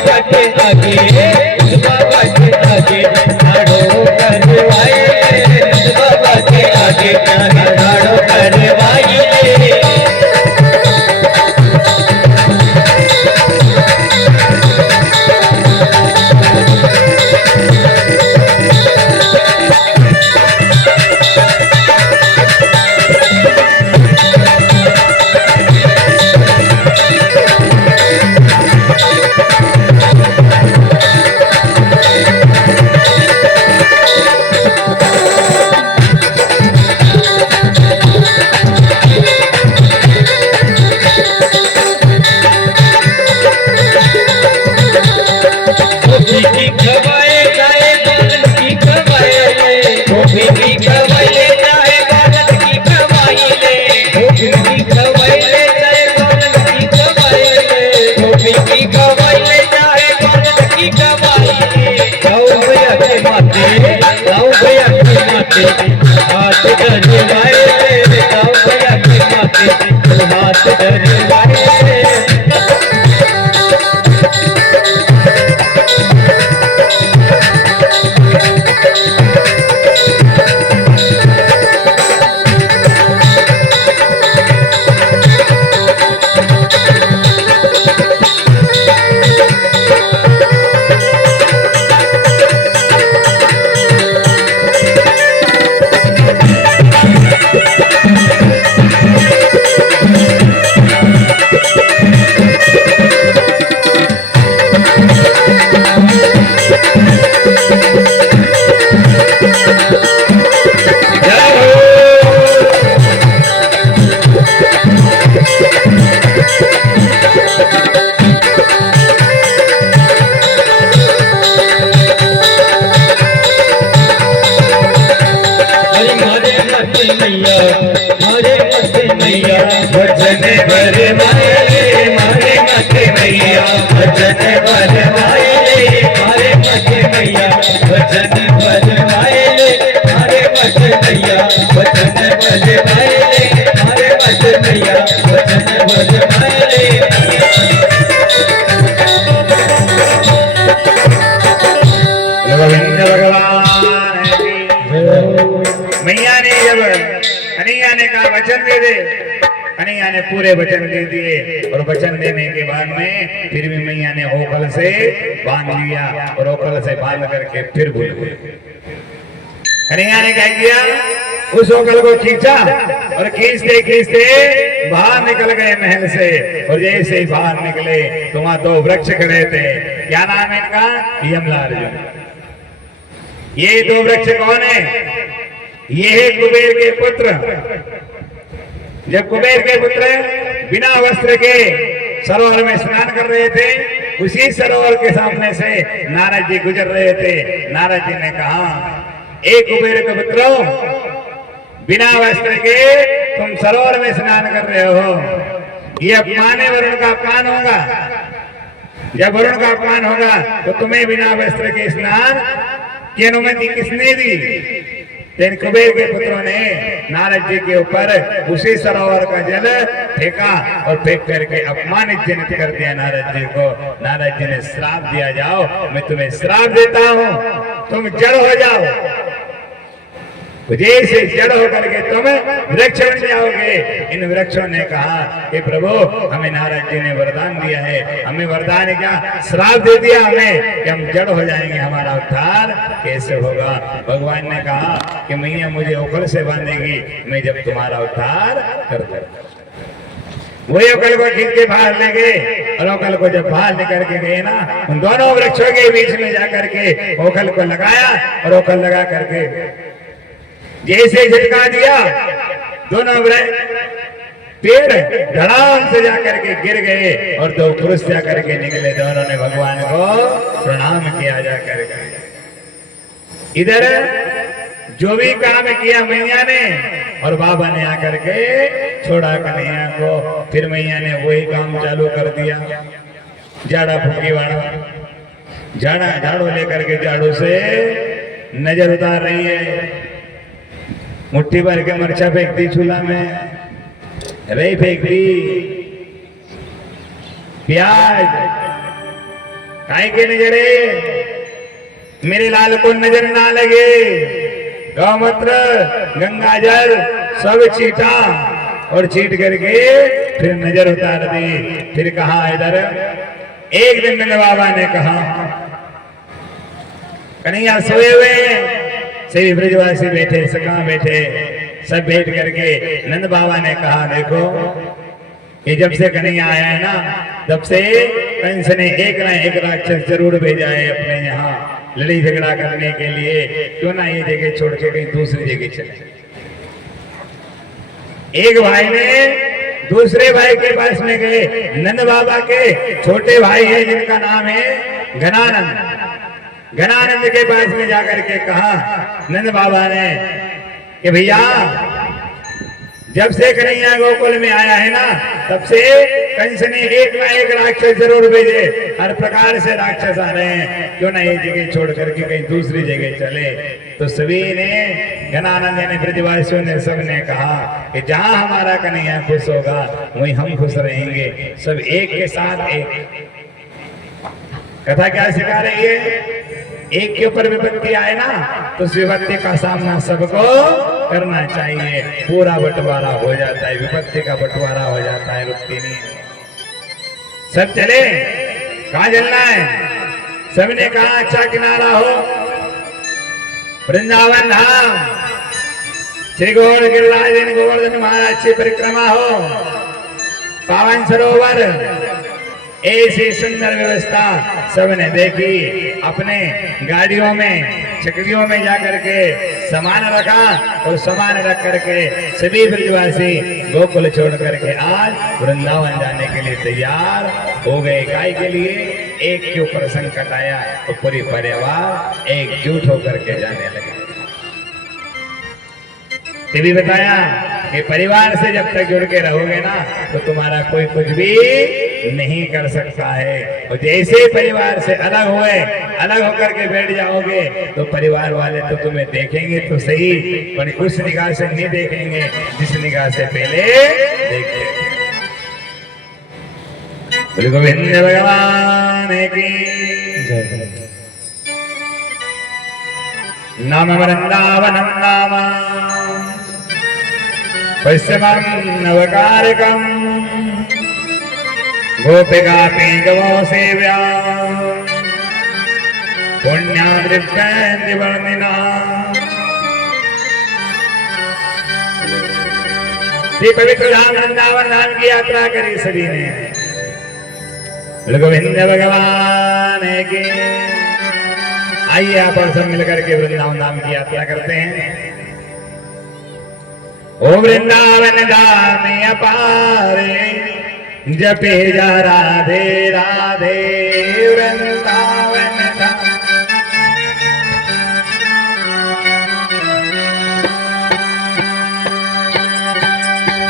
बाबा के आगे बाबा के आगे ठाड़ो करवाए बाबा के आगे ठाड़ो करवाए हाथ डरवाए गाँव भैया के माथे हाथ डरवाए भजन बरवाए मारे मथे मैया भजन बरवाए मारे मथे मैया भजन बरवाए मारे मथे मैया भजन बरवाए मारे मथे मैया भजन बरवाए गोविंद भगवान मैया ने जब कन्हैया ने कहा वचन दे दे, कन्हैया ने पूरे वचन दे दिए और वचन देने के बाद में फिर भी मैया ने ओखल से बांध लिया और ओखल से बांध करके फिर भूल गए। कन्हैया ने क्या किया, उस ओखल को खींचा और खींचते खींचते बाहर निकल गए महल से। और जैसे ही बाहर निकले तो वहां दो वृक्ष खड़े थे। क्या नाम है इनका? यमलार्जुन। ये दो वृक्ष कौन है? ये है कुबेर के पुत्र। जब कुबेर के पुत्र बिना वस्त्र के सरोवर में स्नान कर रहे थे, उसी सरोवर के सामने से नारद जी गुजर रहे थे। नारद जी ने कहा, एक कुबेर के पुत्रों, बिना वस्त्र के तुम सरोवर में स्नान कर रहे हो, ये अपमान है, वरुण का अपमान होगा। जब वरुण का अपमान होगा तो तुम्हें बिना वस्त्र के स्नान की अनुमति किसने दी? तेन कुबेर के पुत्रों ने नारद जी के ऊपर उसी सरोवर का जल फेंका और फेंक करके अपमानित जनित कर दिया नारद जी को। नारद जी ने श्राप दिया, जाओ मैं तुम्हें श्राप देता हूं, तुम जड़ हो जाओ। जैसे जड़ होकर के तुम वृक्ष बन जाओगे। इन वृक्षों ने कहा कि प्रभु, हमें नारद जी ने वरदान दिया है, हमें वरदान है क्या, श्राप दे दिया हमें कि हम जड़ हो जाएंगे, हमारा उद्धार कैसे होगा? भगवान ने कहा कि मैया मुझे ओखल से बांधेगी, मैं जब तुम्हारा उद्धार कर दूंगा। वही ओखल को खींच के बाहर ले गए और ओखल को जब बाहर निकल के गए ना, उन दोनों वृक्षों के बीच में जाकर के ओखल को लगाया और ओखल लगा करके जैसे झटका दिया, दोनों पेड़ धड़ाम से जाकर के गिर गए और दो पुरुष जाकर के निकले। दोनों ने भगवान को प्रणाम किया जाकर के। इधर जो भी काम किया मैया ने और बाबा ने आकर के छोड़ा कन्हैया को। फिर मैया ने वही काम चालू कर दिया, झाड़ा फूकी वाला। झाड़ू लेकर के झाड़ू से नजर उतार रही है, मुट्ठी भर के मरचा फेंक दी चूल्हा में, रई फेंक दी, प्याज काहे के नजरे मेरे लाल को नजर ना लगे। गौमूत्र गंगा जल सब छीटा और छीट करके फिर नजर उतार दी। फिर कहा इधर एक दिन नंद बाबा ने कहा कन्हैया सोए हुए सभी ब्रजवासी बैठे सका बैठे सब बैठ करके नंद बाबा ने कहा देखो कि जब से कन्हैया आया है ना तब से कंस ने एक ना एक राक्षस जरूर भेजा है अपने यहाँ लड़ाई झगड़ा करने के लिए। क्यों ना ये जगह छोड़ के कहीं दूसरी जगह चले। एक भाई ने दूसरे भाई के पास में गए। नंद बाबा के छोटे भाई है जिनका नाम है घनानंद। घनानंद के पास में जाकर के कहा नंद बाबा ने कि भैया जब से कन्हैया गोकुल में आया है ना तब से कंस ने एक ना एक राक्षस जरूर भेजे। हर प्रकार से राक्षस आ रहे हैं। क्यों ना ये जगह छोड़ करके कहीं दूसरी जगह चले। तो सभी ने घनानंद ने ब्रजवासियों ने सबने कहा कि जहां हमारा कन्हैया खुश होगा वहीं हम खुश रहेंगे। सब एक के साथ एक। कथा क्या सिखा रही है? एक के ऊपर विपत्ति आए ना तो उस विपत्ति का सामना सबको करना चाहिए। पूरा बंटवारा हो जाता है। विपत्ति का बंटवारा हो जाता है। रुकती नहीं। सब चले। कहाँ चलना है? सबने कहा अच्छा किनारा हो वृंदावन धाम श्री गौर गिरिराज गोवर्धन महाराज की परिक्रमा हो पावन सरोवर। ऐसी सुंदर व्यवस्था सबने देखी। अपने गाड़ियों में चकरियों में जाकर के सामान रखा और सामान रख करके सभी ब्रजवासी गोकुल छोड़ करके आज वृंदावन जाने के लिए तैयार हो गए। काय के लिए? एक के ऊपर संकट आया तो पूरी परिवार एकजुट होकर के जाने लगे। ये भी बताया कि परिवार से जब तक जुड़ के रहोगे ना तो तुम्हारा कोई कुछ भी नहीं कर सकता है। और जैसे परिवार से अलग हुए अलग होकर के बैठ जाओगे तो परिवार वाले तो तुम्हें देखेंगे तो सही पर उस निगाह से नहीं देखेंगे जिस निगाह से पहले देखते थे। गोविंद भगवान की नाम वृंदावनम नाम पश्चिमं नवकारकं गोपिका पींगवो सेव्या पुण्याद्रिव्यन्ति वर्णिना। ये पवित्र धाम वृंदावन धाम की यात्रा करी सभी ने। गोविंद भगवान की। आइए आप और सब मिलकर के वृंदावन धाम की यात्रा करते हैं। ओ वृंदावन धाम अपारे जपे जा राधे राधे वृंदावन धाम।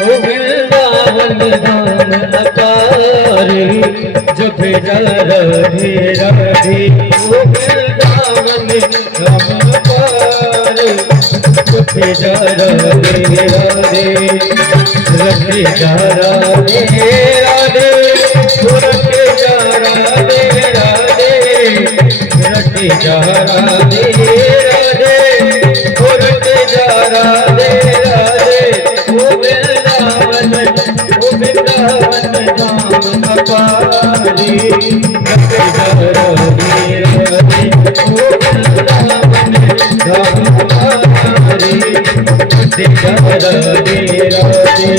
ओ वृंदावन धाम अपारे जपे जा राधे राधे। ओ वृंदावन धाम अपारे जपे जा राधे राधे रखे जा राधे राधे रखे जा राधे राधे रखे जा राधे राधे रखे जा राधे राधे। ओ वृंदावन धाम अपारे जपे जा राधे राधे। ओ वृंदावन धाम अपारे जपे जा राधे राधे।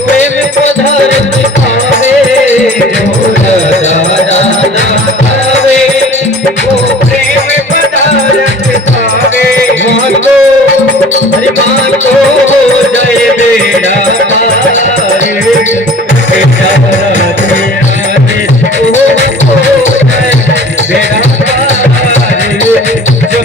प्रेम पधारत अरे माँ को जय बेड़ा पार बेटा राधे राधे ओ जय बेड़ा पार जो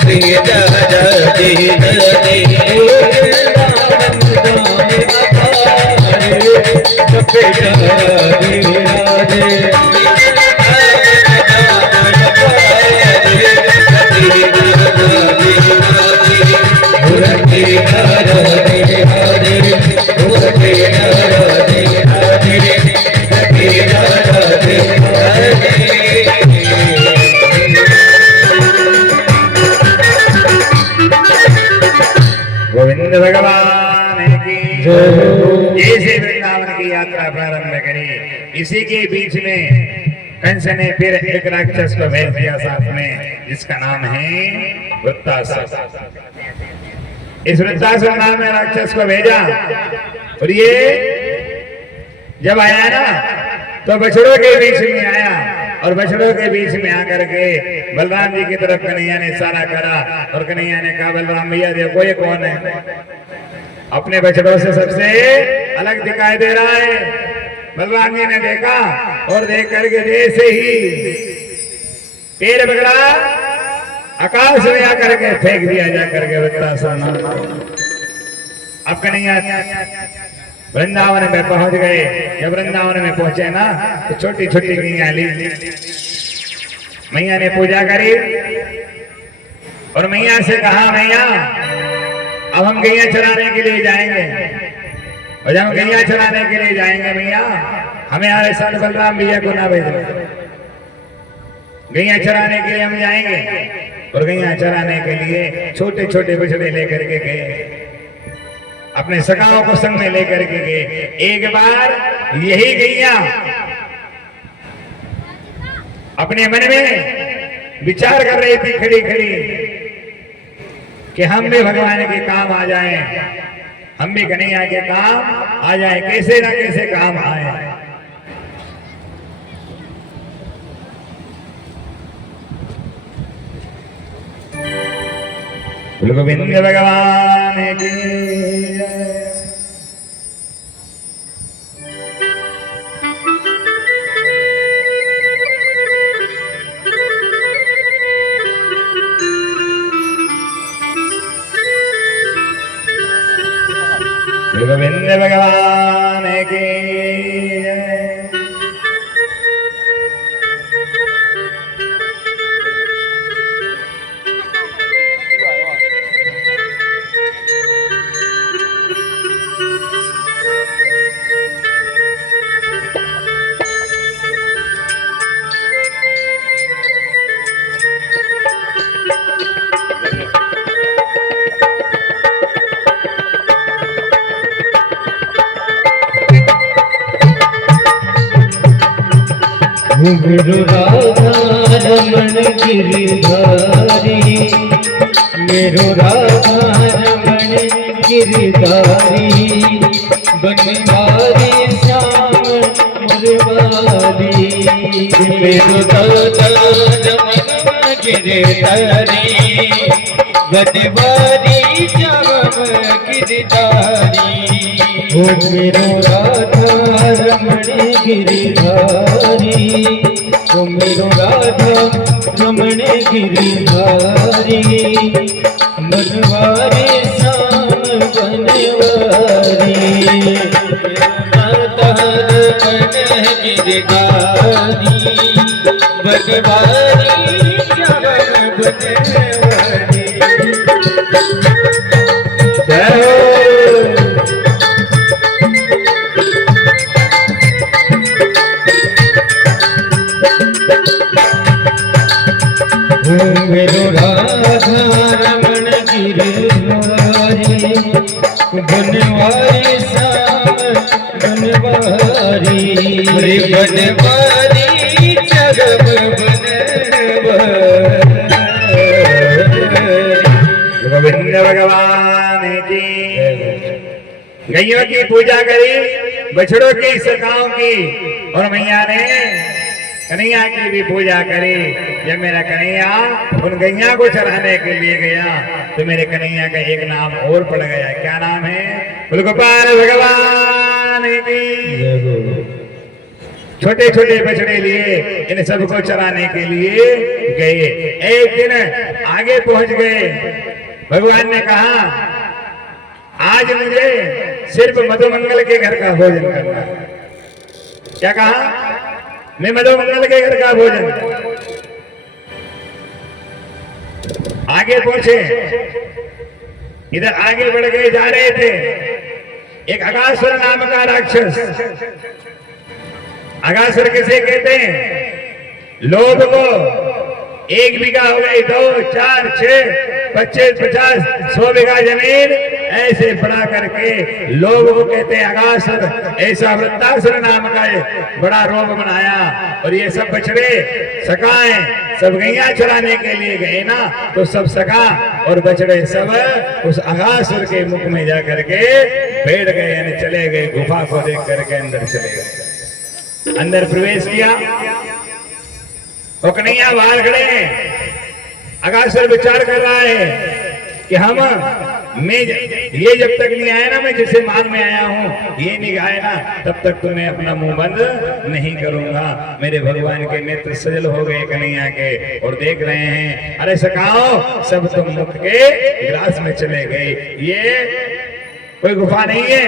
बेटा राधे राधे गोविंद भगवान की जैसे वृंदावन की यात्रा प्रारंभ करी, इसी के बीच में कंस ने फिर एक राक्षस को भेज दिया साथ में, जिसका नाम है वृत्तासुर। इस वृत्तासुर नाम में राक्षस को भेजा और ये जब आया ना तो बछड़ों के बीच में आया और बछड़ों के बीच में आकर के बलराम जी की तरफ कन्हैया ने इशारा करा और कन्हैया ने कहा बलराम भैया देखो ये कौन है, अपने बछड़ों से सबसे अलग दिखाई दे रहा है। बलराम जी ने देखा और देख करके जैसे ही पैर पकड़ा आकाश में आकर के फेंक दिया जा करके वृत्तासुर नाम को। अब कन्हैया वृंदावन में पहुंच गए। जब वृंदावन में पहुंचे ना तो छोटी छोटी गैया ली, मैया ने पूजा करी और मैया से कहा, मैया अब हम गैया चराने के लिए जाएंगे, और जब हम गैया चराने के लिए जाएंगे मैया हमें हमारे साथ बलराम भैया को ना भेजना। गैया चराने के लिए हम जाएंगे और गैया चराने के लिए छोटे छोटे बछड़े लेकर के गए, अपने सगाओं को संग में लेकर के गए। एक बार यही गैया अपने मन में विचार कर रही थी खड़ी खड़ी कि हम भी भगवान के काम आ जाएं, हम भी कन्हैया के काम आ जाएं, कैसे ना कैसे काम आए। गोविंद भगवान की जय। गोविंद भगवान की जय। गुरु राधा रमण गिरधारी, मेरो राधा रमण गिरधारी, बनवारी श्याम मुरवारी। मेरो राधा रमण गिरधारी, बनवारी श्याम गिरधारी। ओ मेरो राधा रमण गिरधारी, ओ मेरो राधा रमण गिरधारी, बनवारी श्याम बनवारी। राधा रमण गिरधारी, बनवारी श्याम बनवारी। मेरो राधा रमण गिरधारी, बनवारी श्याम बनवारी। बनवारी जगम बनवारी। गोविंद भगवान की। गैयों की पूजा करी, बछड़ों की, सखाओं की, और मैया ने कन्हैया की भी पूजा करी। जब मेरा कन्हैया उन गैया को चढ़ाने के लिए गया तो मेरे कन्हैया का एक नाम और पड़ गया। क्या नाम है? गोपाल भगवान की। छोटे छोटे बछड़े लिए इन सबको चराने के लिए गए। एक दिन आगे पहुंच गए, भगवान ने कहा आज मुझे सिर्फ मधुमंगल के घर का भोजन करना है। क्या कहा? मैं मधुमंगल के घर का भोजन। आगे पहुंचे, इधर आगे बढ़ गए, जा रहे थे। एक अगासुर नाम का राक्षस, अगासुर किसे कहते हैं? लोभ को 1 बीघा हो गई, 2, 4, 6, 25, 50, 100 बीघा जमीन ऐसे बढ़ा करके लोग को कहते हैं अगासुर। ऐसा वृत्तासुर नाम का बड़ा रोग बनाया। और ये सब बछड़े सखाएं सब गैया चराने के लिए गए ना, तो सब सखा और बछड़े सब उस अगासुर के मुख में जा करके बैठ गए, यानी चले गए। गुफा को देख करके अंदर चले गए। अंदर प्रवेश किया, वो कन्हैया बाहर खड़े हैं। अगासुर विचार कर रहा है कि हम ये जब तक नहीं आया ना, मैं जिसे मान में आया हूँ ये नहीं गाया ना, तब तक तो मैं अपना मुंह बंद नहीं करूंगा। मेरे भगवान के नेत्र सजल हो गए कन्हैया के और देख रहे हैं, अरे सखाओ सब तुम मुख के ग्रास में चले गए। ये कोई गुफा नहीं है,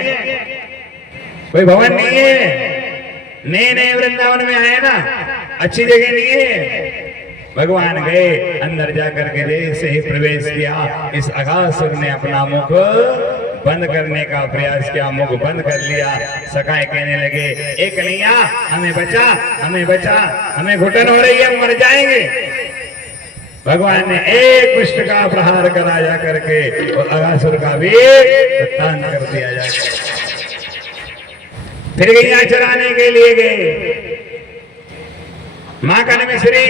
कोई भवन नहीं है, नए नए वृंदावन में आए ना, अच्छी जगह नहीं है। भगवान गए अंदर जाकर के जैसे ही प्रवेश किया, इस अघासुर ने अपना मुख बंद करने का प्रयास किया, मुख बंद कर लिया। सखाए कहने लगे, ए कन्हैया हमें बचा, हमें बचा, हमें घुटन हो रही है, हम मर जाएंगे। भगवान ने एक पुष्ट का प्रहार करा जा करके और अघासुर का भी प्रस्थान कर दिया जाकर फिर गैया चराने के लिए गए। मां का मिश्री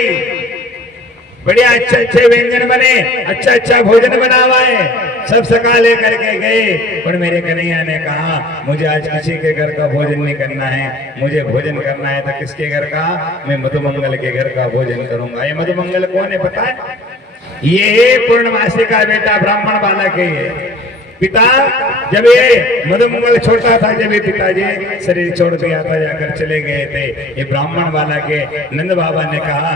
बढ़िया अच्छे अच्छे व्यंजन बने, अच्छा अच्छा भोजन बना हुआ है, सब सखा लेकर के गए। पर मेरे कन्हैया ने कहा, मुझे आज किसी के घर का भोजन नहीं करना है, मुझे भोजन करना है तो किसके घर का? मैं मधुमंगल के घर का भोजन करूंगा। ये मधुमंगल कौन है पता है? ये पूर्णमासी का बेटा ब्राह्मण बालक है। पिता जब ये मधुमंगल छोटा था, जब ये पिताजी शरीर छोड़ दिया था, जाकर चले गए थे, ये ब्राह्मण वाला के नंद बाबा ने कहा,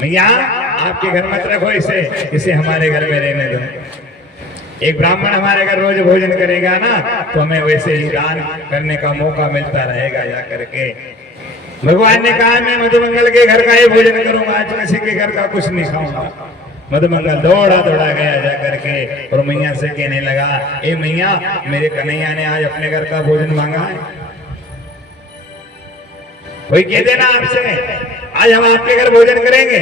भैया आपके घर मत रखो इसे, इसे हमारे घर में रहने दो। एक ब्राह्मण हमारे घर रोज भोजन करेगा ना, तो हमें वैसे ही दान करने का मौका मिलता रहेगा जा करके। भगवान ने कहा, मैं मधुमंगल के घर का ही भोजन करूंगा, आज किसी के घर का कुछ नहीं खाऊंगा। मधुमंगल दौड़ा दौड़ा गया जा करके और मैया से कहने लगा, ए मैया, मेरे कन्हैया ने आज अपने घर का भोजन मांगा है, कोई कह देना आपसे, आज हम आपके घर भोजन करेंगे।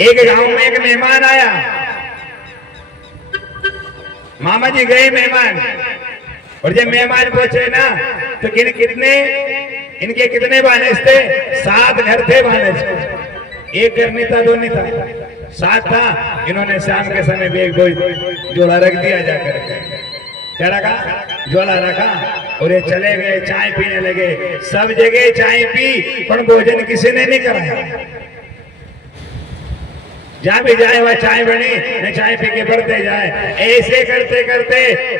एक गांव में एक मेहमान आया, मामा जी गए मेहमान, और जब मेहमान पहुंचे ना, तो इनके कितने बानस थे? 7 घर थे बानस। एक घर नहीं था, 2 नहीं था, 7 था। इन्होंने शाम के समय भी एक जोड़ा रख दिया जाकर के। क्या रखा? ज्वाला रखा और ये चले गए, चाय पीने लगे। सब जगह चाय पी, पर भोजन किसी ने नहीं कराया। जहां भी जाए वह चाय बनी, न चाय पी के बढ़ते जाए। ऐसे करते करते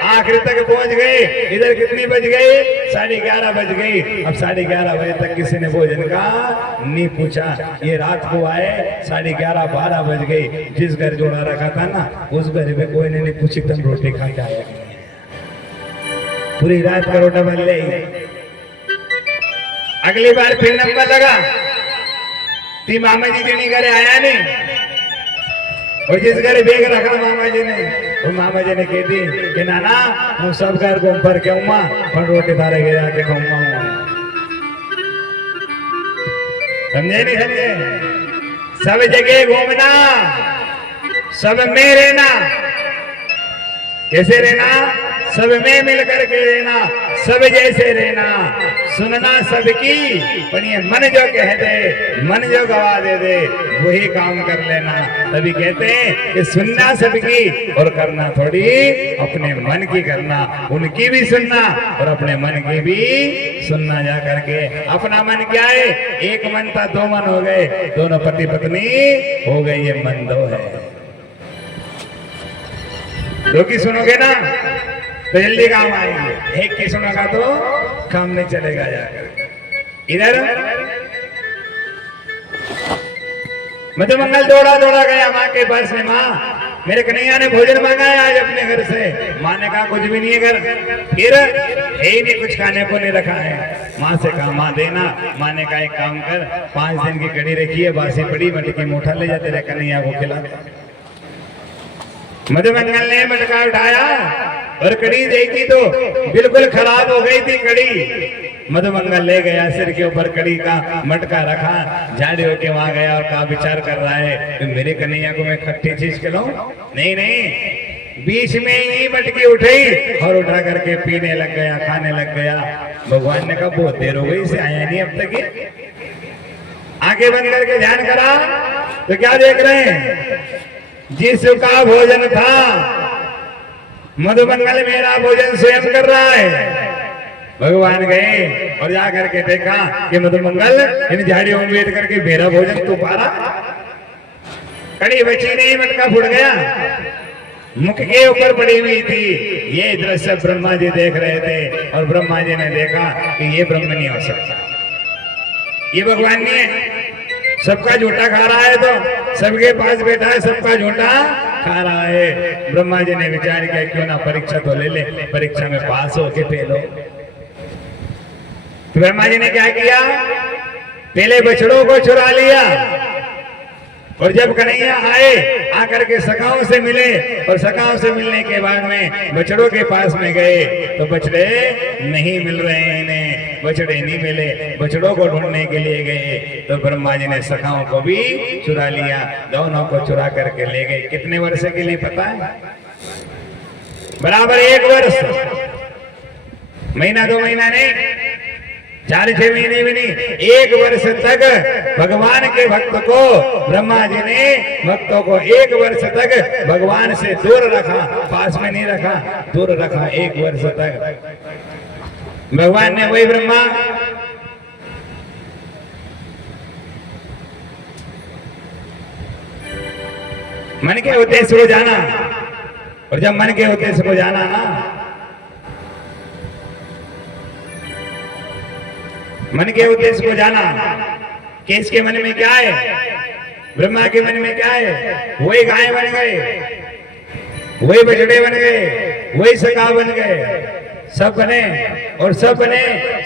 आखिर तक पहुंच गए। इधर कितनी बज गई? 11:30 बज गई। अब 11:30 बजे तक किसी ने भोजन का नहीं पूछा। ये रात को आए, 11:30 12 बज गई। जिस घर जोड़ा रखा था ना, उस घर में कोई ने नहीं पूछी, तुम रोटी खा के आया? पूरी रात का रोटा बन ले। अगली बार फिर नंबर लगा, ती मामा जी के घरे आया नहीं, और जिस घरे बेग रखा मामा जी ने, वो मामा जी ने कह दी कि नाना હું सब घर घूम पर के उमा, पर रोटी तारे घरे आके खाऊंगा। समझे नहीं समझे? सब जगह घूमना, सब में रहना। कैसे रहना? सब में मिल करके रहना, सब जैसे रहना, सुनना सबकी, पर ये मन जो कह दे, मन जो गवा दे वही काम कर लेना। तभी कहते हैं कि सुनना सबकी और करना थोड़ी अपने मन की करना। उनकी भी सुनना और अपने मन की भी सुनना जा करके। अपना मन क्या है? एक मन था, 2 मन हो गए, दोनों पति पत्नी हो गए, ये मन 2 है। 2 की सुनोगे ना तो जल्दी काम आएंगे, 1 की सुनोगा तो काम नहीं चलेगा जाकर। इधर मधुमंगल दौड़ा दौड़ा गया माँ के पास में, माँ मेरे कन्हैया ने भोजन मांगा है आज अपने घर से। माँ ने कहा कुछ भी नहीं है घर, फिर है ही नहीं, कुछ खाने को नहीं रखा है। माँ से कहा माँ देना। माँ ने कहा एक काम कर, 5 दिन की कड़ी रखी है, बासी पड़ी, मटकी मोटा ले जा, तेरे कन्हैया को खिला। मधुमंगल ने मटका उठाया और कड़ी देखी तो बिल्कुल खराब हो गई थी कड़ी। मधुमंगल ले गया, सिर के ऊपर कड़ी का मटका रखा, झाड़ी होके वहां गया और कहा विचार कर रहा है तो मेरे कन्हैया को मैं खट्टी चीज खिलाऊं? नहीं नहीं, बीच में ही मटकी उठी और उठा करके पीने लग गया, खाने लग गया। भगवान ने कहा बहुत देर हो गई, इसे आया नहीं अब तक ये। आंखें बंद करके ध्यान करा तो क्या देख रहे हैं? जिसका भोजन था मधुमंगल मेरा भोजन स्वयं कर रहा है। भगवान गए और जाकर के देखा कि मधुमंगल इन झाड़ियों में बैठ करके मेरा भोजन तू पा रहा। कड़ी बची नहीं, मटका फूट गया, मुख के ऊपर पड़ी हुई थी। ये दृश्य ब्रह्मा जी देख रहे थे और ब्रह्मा जी ने देखा कि ये ब्रह्म नहीं हो सकता, ये भगवान नहीं है, सबका झूठा खा रहा है, तो सबके पास बैठा है, सबका झूठा खा रहा है। ब्रह्मा जी ने विचार किया क्यों ना परीक्षा तो ले ले, परीक्षा में पास हो के फेल हो। तो ब्रह्मा जी ने क्या किया, पहले बछड़ों को चुरा लिया और जब कन्हैया आए आकर के सखाओं से मिले और सखाओं से मिलने के बाद में बछड़ों के पास में गए तो बछड़े नहीं मिल रहे हैं, इन्हें बछड़े नहीं मिले। बछड़ों को ढूंढने के लिए गए तो ब्रह्मा जी ने सखाओं को भी चुरा लिया, दोनों को चुरा करके ले गए। कितने वर्ष के लिए पता है? बराबर 1 वर्ष, महीना 2 महीना नहीं, 4-6 महीने भी नहीं, 1 वर्ष तक भगवान के भक्त को ब्रह्मा जी ने भक्तों को 1 वर्ष तक भगवान से दूर रखा, पास में नहीं रखा, दूर रखा 1 वर्ष तक। भगवान ने वही ब्रह्मा मन के उद्देश्य को जाना, और जब मन के उद्देश्य को जाना ना, मन के उद्देश्य को जाना कि इसके मन में क्या है, ब्रह्मा के मन में क्या है, वही गाय बन गए, वही बछड़े बन गए, वही सखा बन गए, सब बने और सब बने,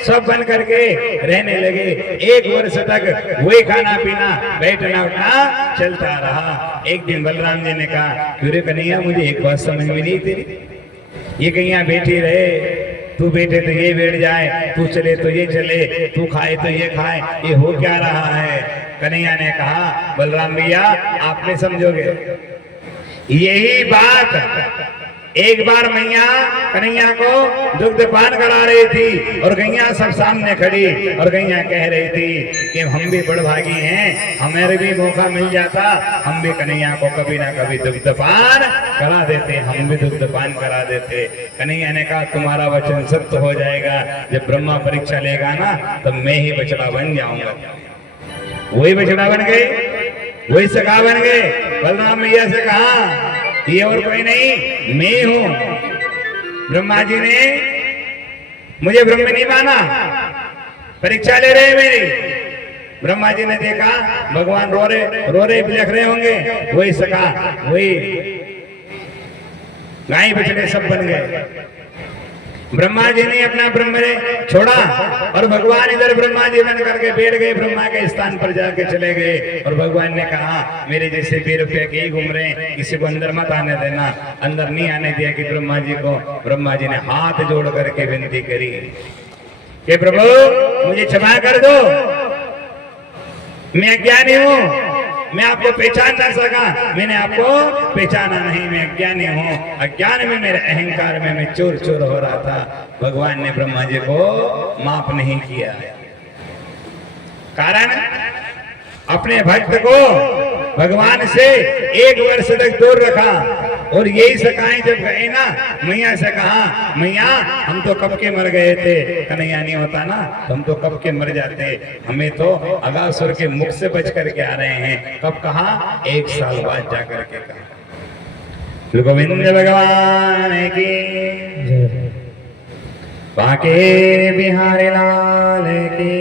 सब बन करके रहने लगे। 1 वर्ष तक वही खाना पीना बैठना उठना चलता रहा। एक दिन बलराम जी ने कहा, अरे कन्हैया मुझे एक बात समझ में नहीं तेरी, ये कहीं बैठी रहे, तू बैठे तो ये बैठ जाए, तू चले तो ये चले, तू खाए तो ये खाए, ये हो क्या रहा है? कन्हैया ने कहा, बलराम भैया आप नहीं समझोगे, यही बात एक बार मैया कन्हैया को दुग्ध पान करा रही थी और गैया सब सामने खड़ी, और गैया कह रही थी कि हम भी बड़भागी हैं, हमें भी मौका मिल जाता, हम भी कन्हैया को कभी ना कभी दुग्ध पान करा देते, हम भी दुग्ध पान करा देते। कन्हैया ने कहा, तुम्हारा वचन सत्य हो जाएगा, जब ब्रह्मा परीक्षा लेगा ना तो मैं ही बछड़ा बन जाऊंगा। वही बछड़ा बन गए, वही सखा बन गए। बलराम भैया से कहा, ये और कोई नहीं, मैं हूं। ब्रह्मा जी ने मुझे ब्रह्म नहीं माना, परीक्षा ले रहे मेरी। ब्रह्मा जी ने देखा भगवान रो रहे बिलख रहे होंगे, वही सका, वही गाय बछड़े सब बन गए। ब्रह्मा जी ने अपना ब्रह्म छोड़ा और भगवान इधर ब्रह्मा जी बन करके बैठ गए, ब्रह्मा के स्थान पर जाके चले गए। और भगवान ने कहा, मेरे जैसे 2 रुपये के ही घूम रहे, किसी को अंदर मत आने देना। अंदर नहीं आने दिया कि ब्रह्मा जी को। ब्रह्मा जी ने हाथ जोड़ करके विनती करी कि प्रभु मुझे क्षमा कर दो, मैं अज्ञानी हूँ, मैं आपको पहचान ना सका, मैंने आपको पहचाना नहीं, मैं अज्ञानी हूँ, अज्ञान में मेरे अहंकार में मैं चोर चोर हो रहा था। भगवान ने ब्रह्मा जी को माफ नहीं किया, कारण अपने भक्त को भगवान से 1 वर्ष तक दूर रखा। और यही सखाएं जब गए ना, मैया से कहा, मैया हम तो कब के मर गए थे, कन्हैया नहीं होता ना तो हम तो कब के मर जाते, हमें तो अगासुर के मुख से बच करके आ रहे हैं। कब कहा? 1 साल बाद जा करके कहा। गोविंद भगवान की, बांके बिहारी लाल की,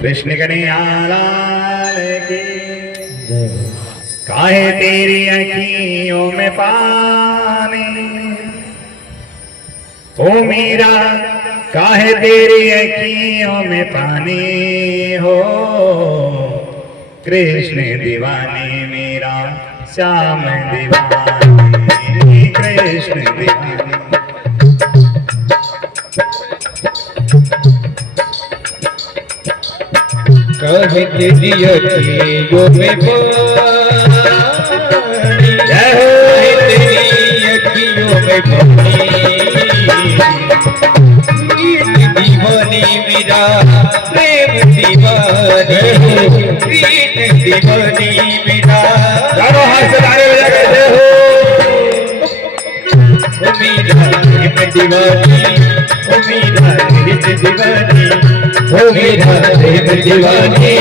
कृष्ण कन्हैया लाल की। काहे तेरी अखियों में पानी, ओ मीरा काहे तेरी अखियों में पानी हो, कृष्ण दीवानी मीरा श्याम दीवानी, कृष्ण दीवानी। काहे तेरी अखियों में पानी, जय हो। काहे तेरी अखियों में पानी, दीवानी मेरा प्रेम दीवानी, कृष्ण दीवानी मेरा। चारों हाथ से ताली बजा के जय हो। ओ मेरा प्रेम दीवानी, ओ मेरा कृष्ण दीवानी, हो मेरा प्रेम दीवानी,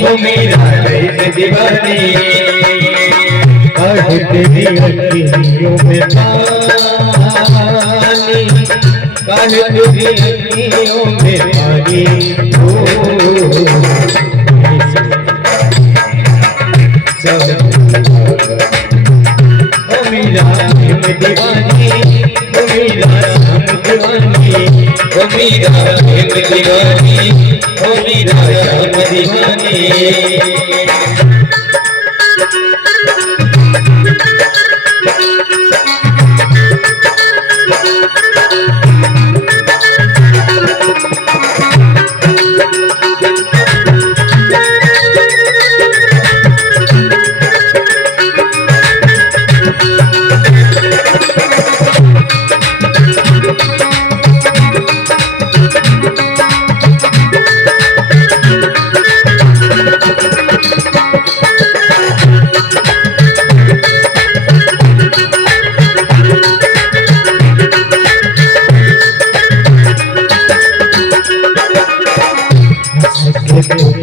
हो मेरा प्रेम दीवानी, काहे तेरी अखियों में पानी, काहे तेरी अखियों में पानी, हो मेरा प्रेम दीवानी, हो मेरा श्याम दीवानी, हो मेरा प्रेम दीवानी, हो मेरा श्याम दीवानी।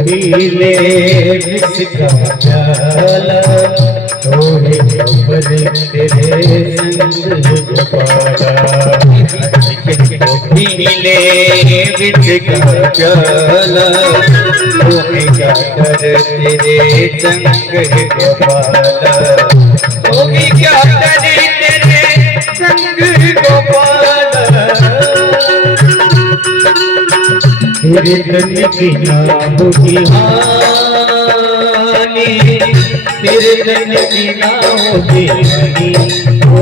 पीले जिसका प्याला, थोड़े खबर तेरे संग गोपाला, पीले जिसका प्याला, थोड़े खबर तेरे संग गोपाला, थोड़े खबर तेरे संग गोपाला, तेरे तन की नाम की हानि, तेरे तन की नाम की हानि, ओ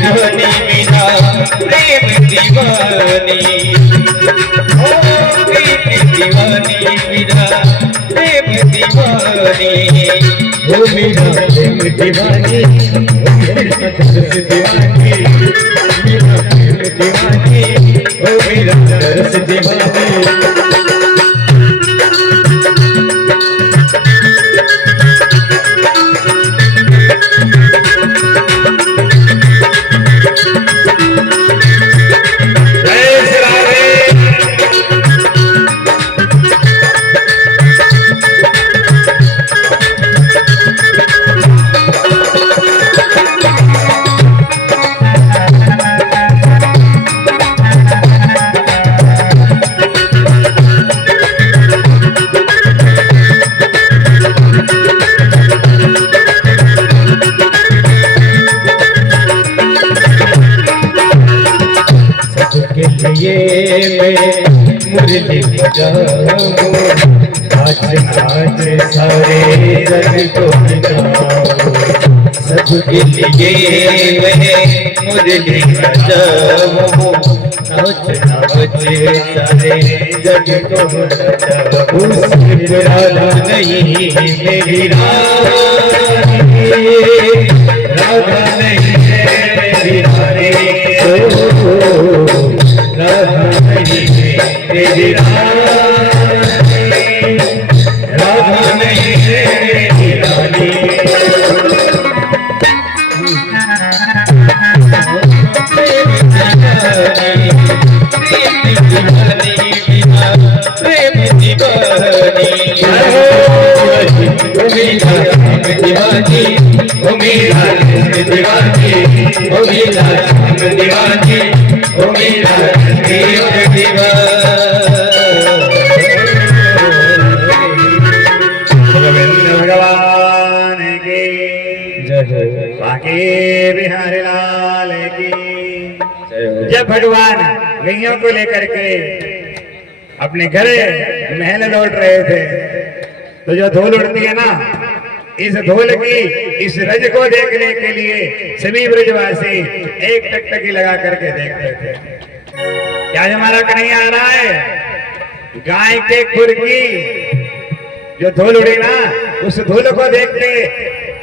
दीवानी मेरा प्रेम दीवानी, ओ दीवानी मेरा प्रेम दीवानी, ओ मेरा प्रेम दीवानी, ओ मेरा तरस दीवानी, मेरा प्रेम दीवानी, ओ मेरा तरस दीवानी। ये मैं मुरली बजाऊं, आज आज सारे रंग को मिटाऊं, सबके लिए मैं मुरली बजाऊं, नाच नाच सारे जग को मिटाऊं, सिर्फ राधा नहीं मेरी रानी, राधा नहीं मेरी रानी, राधा नहीं मेरी रानी, राधा नहीं मेरी रानी, प्रेम दीवानी, ओ मेरा प्रेम दीवानी, ओ मेरा प्रेम दीवानी, ओ मेरा प्रेम दीवानी, ओ मेरा प्रेम दीवानी। भगवान की जय हो, बाकी बिहारी लाल की। जय हो। जब भगवान गैयों को लेकर के अपने घर महल लौट रहे थे, तो जो धूल उड़ती है ना, इस धूल की, इस रज को देखने के लिए सभी ब्रजवासी एक टकटकी लगा करके देखते थे। क्या हमारा कन्हैया आ रहा है? गाय के खुर की जो धूल उड़ी ना, उस धूल को देखते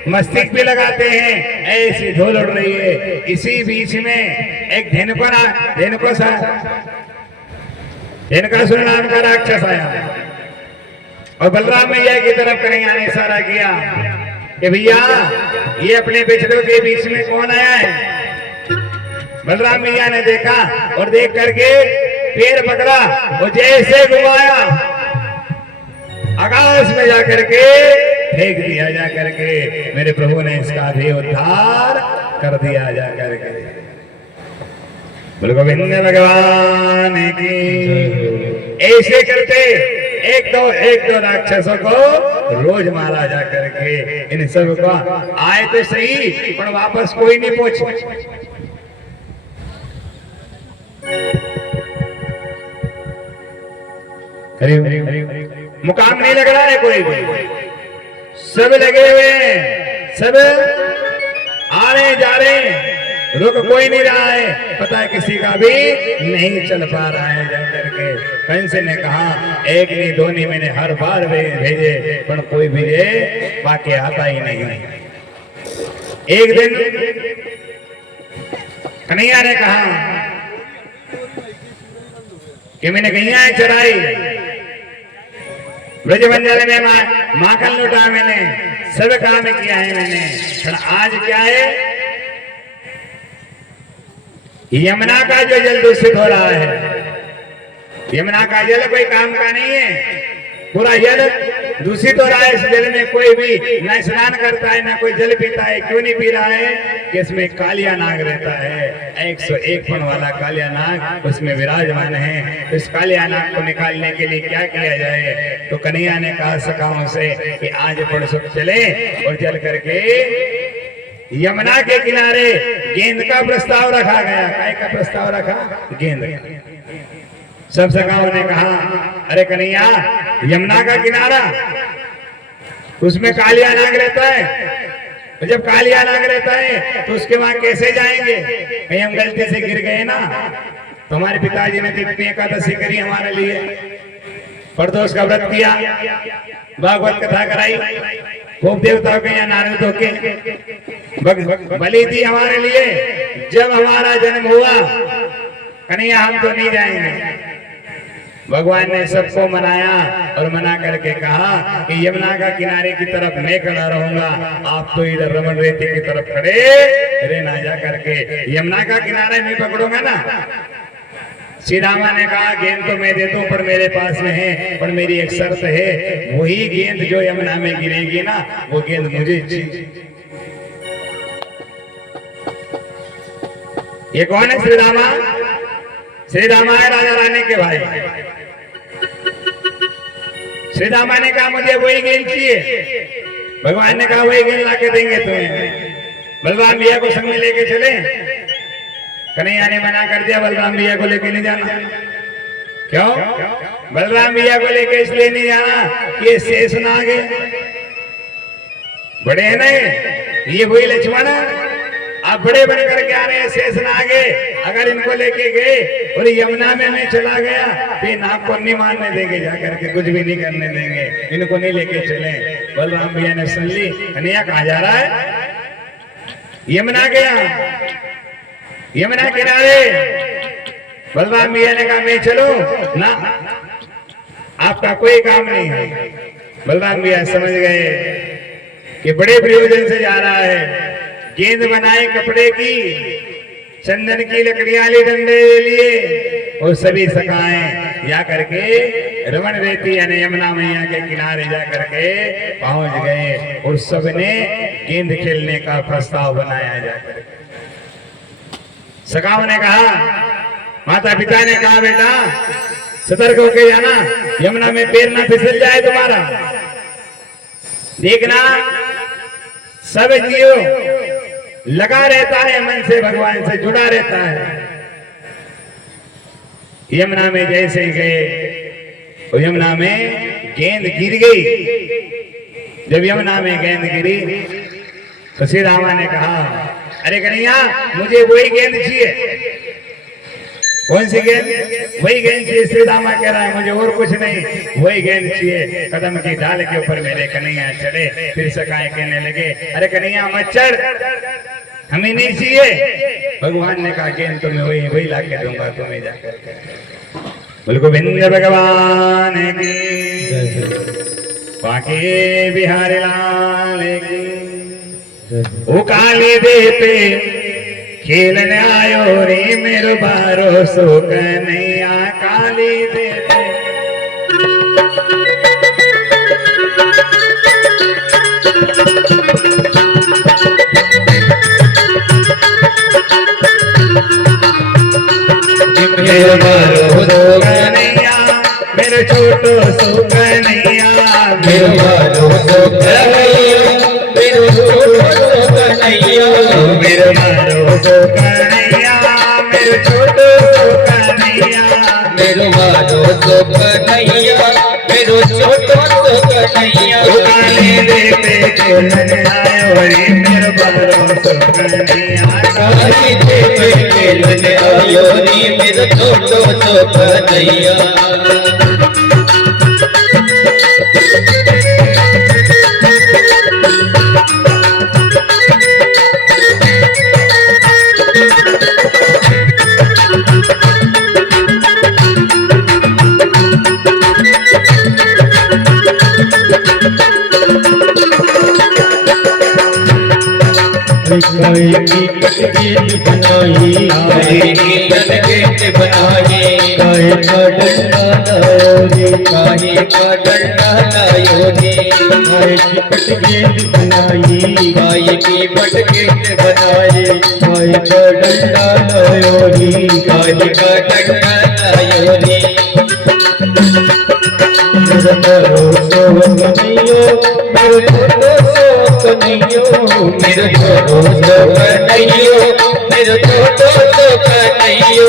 मस्तिष्क भी लगाते हैं, ऐसी धूल उड़ रही है। इसी बीच में एक धेनुकासुर नाम का राक्षस आया और बलराम मैया की तरफ कन्हैया ने इशारा किया कि भैया ये अपने बिछड़ों के बीच में कौन आया है। बलराम भैया ने देखा और देख करके पैर पकड़ा और जैसे घुमाया आकाश में जाकर के फेंक दिया, जा करके मेरे प्रभु ने इसका भी उद्धार कर दिया जा करके। बोल गोविंद भगवान की। ऐसे करते एक दो राक्षसों को रोज मारा जा करके। इन सब को आए तो सही पर वापस कोई नहीं पहुंचे। मुकाम नहीं लग रहा है कोई भी, सब लगे हुए हैं, सब आ रहे जा रहे हैं, रुक कोई नहीं रहा है। पता है किसी का भी नहीं चल पा रहा है जा करके। कंस ने कहा एक नहीं दो नहीं, मैंने हर बार भेजे पर कोई भेजे बाकी आता ही नहीं। एक दिन कन्हैया ने कहा कि मैंने गैया चराई, ब्रजमंडल में माखन लुटा, मैंने सब काम किया है मैंने, पर आज क्या है यमुना का जो जल दूषित हो रहा है। यमुना का जल कोई काम का नहीं है, पूरा जल दूषित हो रहा है। इस जल में कोई भी न स्नान करता है, न कोई जल पीता है। क्यों नहीं पी रहा है कि इसमें कालिया नाग रहता है, 101 फन वाला कालिया नाग उसमें विराजमान है। तो इस कालिया नाग को निकालने के लिए क्या किया जाए। तो कन्हैया ने कहा सखाओं से कि आज परसों चले और चल करके यमुना के किनारे गेंद का प्रस्ताव रखा गया। काय का प्रस्ताव रखा? गेंद। सब सखाओं ने कहा अरे कन्हैया यमुना का किनारा उसमें कालिया नाग रहता है, तो जब कालिया नाग रहता है तो उसके वहां कैसे जाएंगे। कहीं हम गलती से गिर गए ना, तो हमारे पिताजी ने इतनी एकादशी करी हमारे लिए, प्रदोष का व्रत किया, भागवत कथा कराई, खूब देवताओं के यहाँ नारद होके बलि दी हमारे लिए। जब हमारा जन्म हुआ कन्हैया हम तो नहीं जाएंगे। भगवान ने सबको मनाया और मना करके कहा कि यमुना का किनारे की तरफ मैं खड़ा रहूंगा, आप तो इधर रमन रेती की तरफ खड़े रहना जा करके। यमुना का किनारे मैं पकड़ूंगा ना। श्री रामा ने कहा गेंद तो मैं देता हूं पर मेरे पास में है, पर मेरी एक शर्त है, वही गेंद जो यमुना में गिरेगी ना वो गेंद मुझे चाहिए। ये कौन है? श्री रामा। श्री रामा है राजा रानी के भाई। श्री रामा ने कहा मुझे वही गेंद चाहिए। भगवान ने कहा वही गेंद लाके देंगे तुम्हें। बलराम भैया को संग में लेके चले। कन्हैया ने मना कर दिया बलराम भैया को लेके नहीं जाना। क्यों? बलराम भैया को लेके इसलिए नहीं जाना कि ये शेष नाग है, बड़े हैं ना ये वही लक्ष्मण है, आप बड़े बन करके आ रहे हैं, शेष नाग है। अगर इनको लेके गए और यमुना में मैं चला गया तो नाग को नहीं मारने देंगे, जाकर के कुछ भी नहीं करने देंगे, इनको नहीं लेके चले। बलराम भैया ने सुन ली। कन्हैया कहाँ जा रहा है? यमुना गया, यमुना किनारे। बलराम भैया ने कहा मैं चलूं ना, आपका कोई काम नहीं है। बलराम भैया समझ गए कि बड़े प्रयोजन से जा रहा है। गेंद बनाए कपड़े की, चंदन की लकड़ियां ली डंडे लिए और सभी सखाएं जा करके रमन रेती यानी यमुना मैया के किनारे जा करके पहुंच गए और सबने गेंद खेलने का प्रस्ताव बनाया जाकर। सखाओं ने कहा, माता पिता ने कहा बेटा सतर्क होके जाना, यमुना में पैर ना फिसल जाए तुम्हारा। देखना सब जीव लगा रहता है मन से, भगवान से जुड़ा रहता है। यमुना में जैसे ही गए और यमुना में गेंद गिर गई। जब यमुना में गेंद गिरी तो श्री रामा ने कहा अरे कन्हैया मुझे वही गेंद चाहिए। कौन सी गेंद? वही गेंद चाहिए। श्री रामा कह रहा है मुझे और कुछ नहीं, वही गेंद चाहिए। कदम की ढाल के ऊपर मेरे कन्हैया चढ़े। फिर सखाए कहने लगे अरे कन्हैया मत चढ़, हमें नहीं चाहिए। भगवान ने कहा गेंद तुम्हें वही ला के दूंगा तुम्हें जाकर। बोल गोविंद भगवान की, बाकी बिहारी लाल की। वो काली दे पे खेलने आयो रे मेरो बारो सो कन्हैया काली दे पे। मेरो बारो सो कन्हैया मेरो छोटो सो कन्हैया मेरो बारो सो कन्हैया मेरो छोटो सो कन्हैया मेरो बारो सो कन्हैया मेरो छोटो सो कन्हैया मेरो बारो सो कन्हैया मेरो छोटो सो कन्हैया काली दे पे खेलने आयो रे मेरो बारो सो कन्हैया काली दे पे खेलने आयो रे मेरो छोटो सो कन्हैया। काहे की कटगेट बनाई काहे की कटगेट बनाई काहे का डंडा लायो रे काहे का डंडा लायो रे काहे की कटगेट बनाई काहे की कटगेट बनाई काहे का डंडा लायो रे काहे का डंडा लायो रे मेरा बारो सो कन्हैया मेरो छोटो सो कन्हैया मेरो छोटो सो कन्हैया मेरो छोटो सो कन्हैया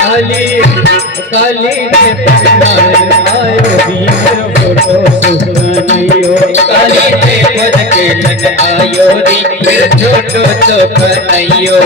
काली काली ने पकड़ाए आयो री मेरो छोटो सो कन्हैया काली पे पद के लग आयो रे मेरो छोटो सो कन्हैया।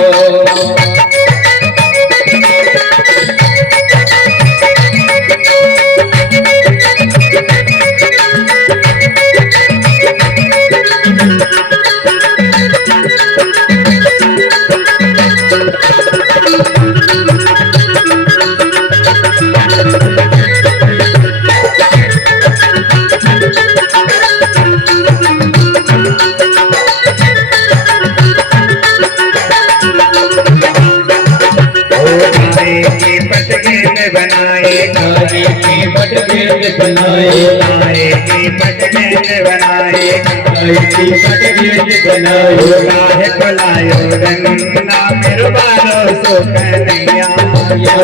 बनाए काहे की कटगेट बनाए काहे की कटगेट बनाए काहे की कटगेट बनाए काहे को लायो डंडा मेरो बारो सो कन्हैया लायो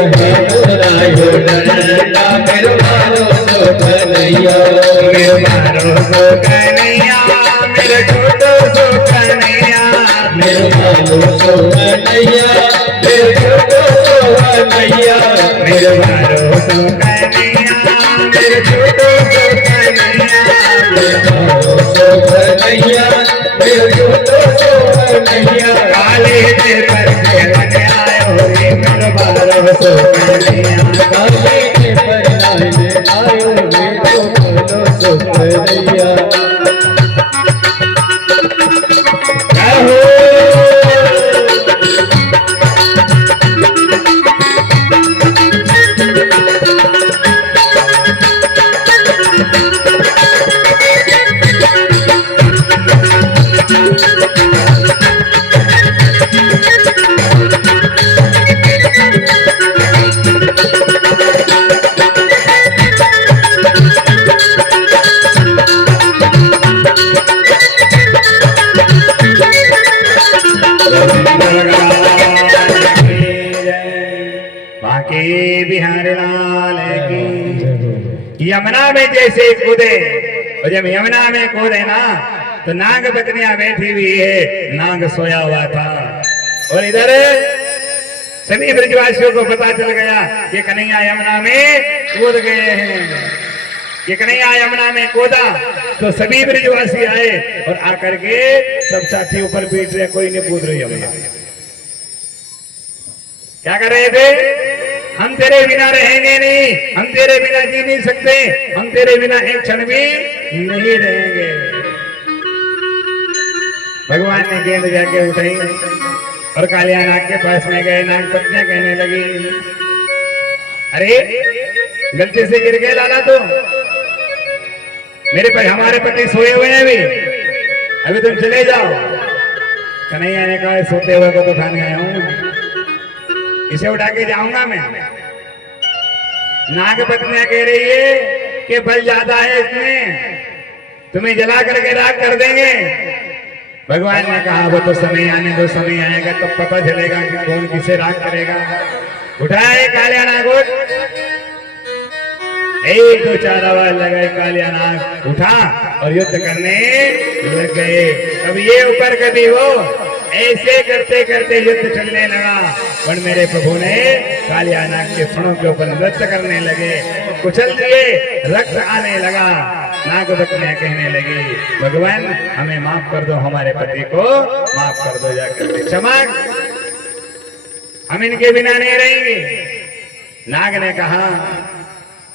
डंडा मेरो बारो सो कन्हैया मेरो बारो सो कन्हैया मेरो छोटो सो कन्हैया मेरो बारो सो कन्हैया मेरो छोटो सो कन्हैया मेरो बारो सो कन्हैया मेरो छोटो सो कन्हैया मेरो बारो सो कन्हैया मेरो छोटो सो कन्हैया। काली दे पर खेलने आयो रे मेरो बारो सो कन्हैया काहे के परनाए आयो मेरो छोटो सो कन्हैया बाकी बिहार लाल की यमुना में जैसे कूदे और जब यमुना में कूदे ना तो नाग बकरियां बैठी हुई है नाग सोया हुआ था और इधर सभी ब्रजवासियों को पता चल गया कि कन्हैया यमुना में कूद गए हैं। कि कन्हैया यमुना में कूदा तो सभी ब्रजवासी आए और आकर के सब साथी ऊपर बैठ रहे, कोई नहीं कूद रही यमुना में। क्या कर रहे थे? हम तेरे बिना रहेंगे नहीं, हम तेरे बिना जी नहीं सकते, हम तेरे बिना एक क्षण भी नहीं रहेंगे। भगवान ने गेंद जाके उठाई और कालिया नाग के पास में गए। नाग पत्नियां कहने लगी, अरे गलती से गिर गए लाला तो मेरे पर, हमारे पति सोए हुए हैं भी। अभी तुम चले जाओ। कन्हैया ने कहा सोते हुए को तो उठाने आया हूं, इसे उठा के जाऊंगा मैं। नाग पत्नियां कह रही है कि बल ज्यादा है इसमें, तुम्हें जला करके राख कर देंगे। भगवान ने कहा वो तो समय आने दो, समय आएगा तब तो पता चलेगा कि कौन किसे राख करेगा। उठाया है कालिया नाग, एक दो चार आवाज लगाए, कालिया नाग उठा और युद्ध करने लग गए। कभी ये ऊपर कभी वो, ऐसे करते करते युद्ध चलने लगा। और मेरे प्रभु ने कालिया नाग के फणों के ऊपर नृत्य करने लगे, कुचल दिए, रक्त आने लगा। नाग पत्नियां कहने लगी भगवान हमें माफ कर दो, हमारे पति को माफ कर दो, जाकर क्षमा, हम इनके बिना नहीं रहेंगे। नाग ने कहा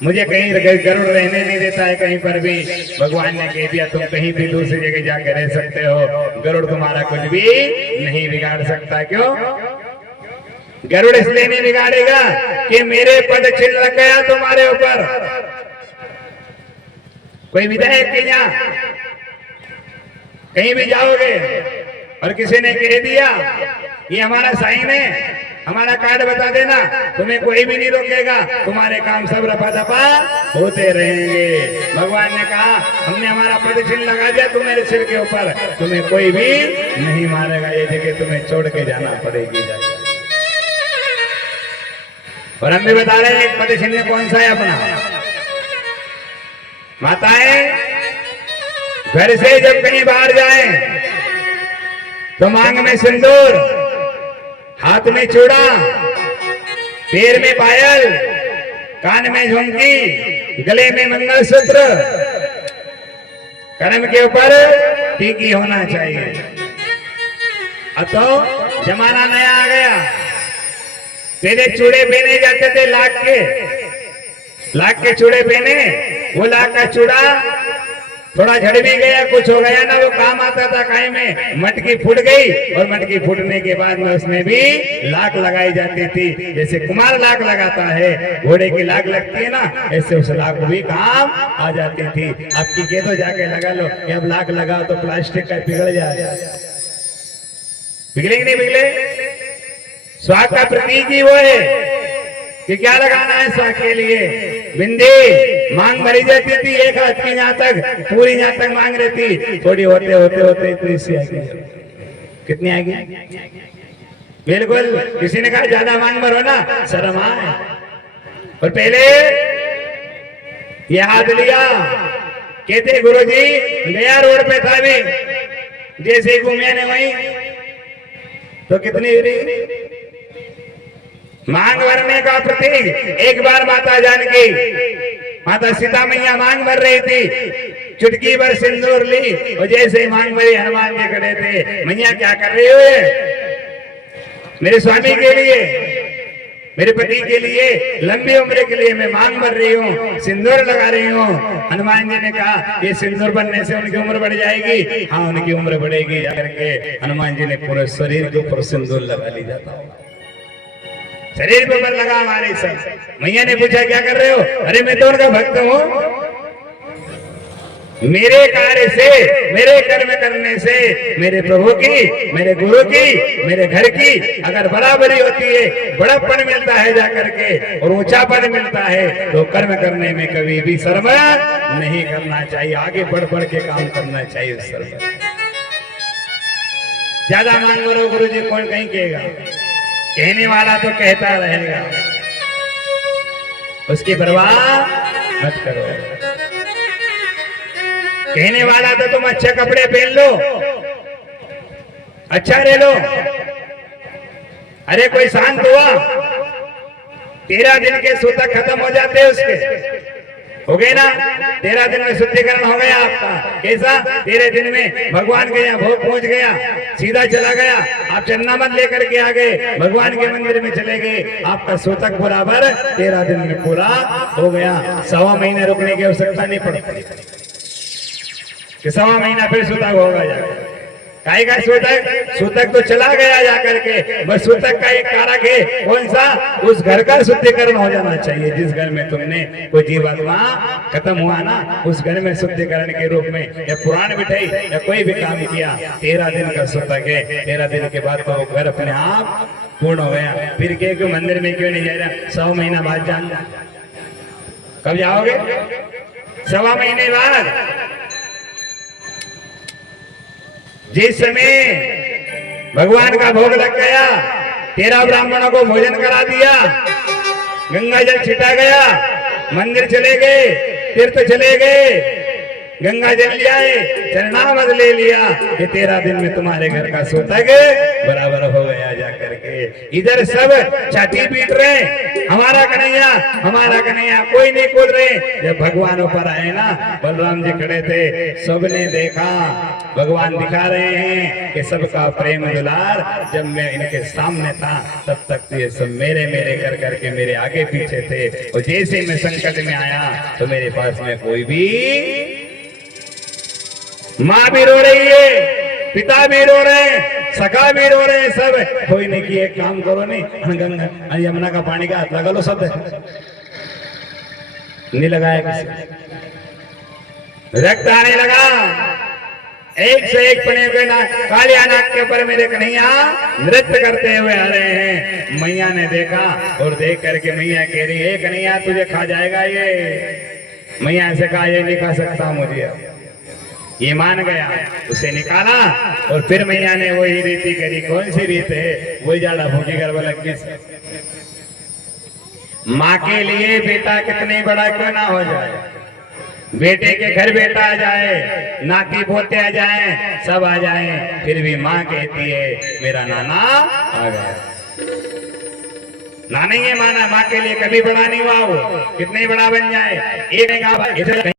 मुझे कहीं गरुड़ रहने नहीं देता है कहीं पर भी। भगवान ने कह दिया तुम कहीं भी दूसरी जगह जाकर रह सकते हो, गरुड़ तुम्हारा कुछ भी नहीं बिगाड़ सकता। क्यों? गरुड़ इसलिए नहीं बिगाड़ेगा कि मेरे पद चिन्ह लग गया तुम्हारे ऊपर। कोई विधायक के यहाँ कहीं भी जाओगे और किसी ने कह दिया ये हमारा साइन है, हमारा कार्ड बता देना, तुम्हें कोई भी नहीं रोकेगा, तुम्हारे काम सब रफा दफा होते रहेंगे। भगवान ने कहा हमने हमारा पद चिन्ह लगा दिया तुम्हारे सिर के ऊपर, तुम्हें कोई भी नहीं मारेगा, ये जगह तुम्हें छोड़ के जाना पड़ेगी। और हम भी बता रहे हैं पद चिन्ह कौन सा है अपना। माताएं घर से जब कहीं बाहर जाएं तो मांग में सिंदूर, हाथ में चूड़ा, पैर में पायल, कान में झुमकी, गले में मंगलसूत्र, कर्म के ऊपर टीकी होना चाहिए। अब तो जमाना नया आ गया। पहले चूड़े पहने जाते थे लाख के चूड़े पहने, वो लाख का चूड़ा थोड़ा झड़ भी गया, कुछ हो गया ना, वो काम आता था काहे में, मटकी फूट गई और मटकी फूटने के बाद में उसमें भी लाख लगाई जाती थी। जैसे कुमार लाख लगाता है, घोड़े की लाख लगती है ना, ऐसे उस लाख को भी काम आ जाती थी। अब की कह दो जाके लगा लो, कि अब लाख लगाओ तो प्लास्टिक का पिघल जाए, पिघलेंगे नहीं पिघले। स्वाग का प्रतीक ही वो है कि क्या लगाना है स्वाग के लिए। बिंदी मांग भरी जाती थी, एक हाथ की यहाँ तक, पूरी यहाँ तक मांग रहती, थोड़ी होते होते होते इतनी सी आएगी। कितनी आएगी? बिल्कुल, किसी ने कहा ज्यादा मांग भरो ना, शर्म आए। और पहले ये हाथ लिया, कहते गुरुजी गया रोड पे था भी, जैसे घूमिया ने वहीं तो कितनी मांग भरने का प्रतीक। एक बार माता जानकी, माता सीता मैया मांग भर रही थी, चुटकी भर सिंदूर ली और जैसे मांग भरी हनुमान जी खड़े थे। मैया क्या कर रही हो? मेरे स्वामी के लिए, मेरे पति के लिए, लंबी उम्र के लिए मैं मांग भर रही हूँ, सिंदूर लगा रही हूँ। हनुमान जी ने कहा ये सिंदूर बनने से उनकी उम्र बढ़ जाएगी। हाँ उनकी उम्र बढ़ेगी। जाकर के हनुमान जी ने पूरे शरीर के ऊपर सिंदूर लगा ली जाता, शरीर पे ऊपर लगा हमारे सब। मैया ने पूछा क्या कर रहे हो? अरे मैं तो उनका भक्त हूँ, मेरे कार्य से, मेरे कर्म करने से मेरे प्रभु की, मेरे गुरु की, मेरे घर की अगर बराबरी होती है, बड़ापन मिलता है जाकर के और ऊंचा पद मिलता है, तो कर्म करने में कभी भी शर्म नहीं करना चाहिए, आगे बढ़ बढ़ के काम करना चाहिए। शर्म ज्यादा मांग करो गुरु जी कौन कहीं कहेगा, कहने वाला तो कहता रहेगा, उसकी परवाह मत करो। कहने वाला तो तुम अच्छे कपड़े पहन लो, अच्छा रह लो। अरे कोई शांत हुआ, 13 दिन के सूतक खत्म हो जाते उसके, हो गए ना, 13 दिन में शुद्धिकरण हो गया आपका। कैसा? 13 दिन में भगवान के यहाँ भोग पहुंच गया, सीधा चला गया, आप चन्नामत लेकर के आ गए, भगवान के मंदिर में चले गए, आपका सूतक बराबर 13 दिन में पूरा हो गया। 1.25 महीने रुकने की आवश्यकता नहीं पड़ती कि 1.25 महीना फिर सूतक होगा जाकर। काय का सूतक, सूतक तो चला गया जाकर के, बस सूतक का एक कारक है, कौन सा? उस घर का शुद्धिकरण हो जाना चाहिए। जिस घर में तुमने कोई जीवात्मा खत्म हुआ ना, उस घर में शुद्धिकरण के रूप में या पुराण बिठाई या कोई भी काम किया, 13 दिन का सूतक है। 13 दिन के बाद तो घर अपने आप पूर्ण हो गया। फिर क्यों मंदिर में क्यों नहीं जा रहा? 100 महीना बाद जाना। कब जाओगे? 1.25 महीने बाद। जिस समय भगवान का भोग लग गया, 13 ब्राह्मणों को भोजन करा दिया, गंगा जल छिटा गया, मंदिर चले गए, तीर्थ चले गए, गंगा जल ले आए, चरणामृत ले लिया, ये 13 दिन में तुम्हारे घर का सूतक बराबर हो गया जाकर के। इधर सब छाती पीट रहे, हमारा कन्हैया, हमारा कन्हैया, कोई नहीं कूद रहे। जब भगवान ऊपर आए ना, बलराम जी खड़े थे, सबने देखा भगवान दिखा रहे हैं कि सबका प्रेम दुलार। जब मैं इनके सामने था तब तक तो ये सब मेरे मेरे कर करके मेरे आगे पीछे थे, और जैसे मैं संकट में आया तो मेरे पास में कोई भी, माँ भी रो रही है, पिता भी रो रहे हैं, सखा भी रो रहे हैं, सब। कोई नहीं कि एक काम करो, नहीं गंगा यमुना का पानी का हाथ लगा लो, सब नहीं लगाया किसी, रक्त आने लगा। एक से एक पने के ना कालिया नाग के ऊपर मेरे कन्हैया नृत्य करते हुए आ रहे हैं। मैया ने देखा और देख करके मैया कह रही है, कन्हैया तुझे खा जाएगा ये। मैया से कहा, ये नहीं खा सकता मुझे। ये मान गया, उसे निकाला, और फिर मैया ने वही रीति करी। कौन सी रीत है? वही ज्यादा भूखी गर्भ लगी। माँ के लिए बेटा कितने बड़ा क्यों ना हो जाए, बेटे के घर बेटा आ जाए, नाती पोते आ जाए, सब आ जाए, फिर भी माँ कहती है मेरा नाना आ गया। नाना ही माना, माँ के लिए कभी बड़ा नहीं हुआ वो, कितने बड़ा बन जाए। एक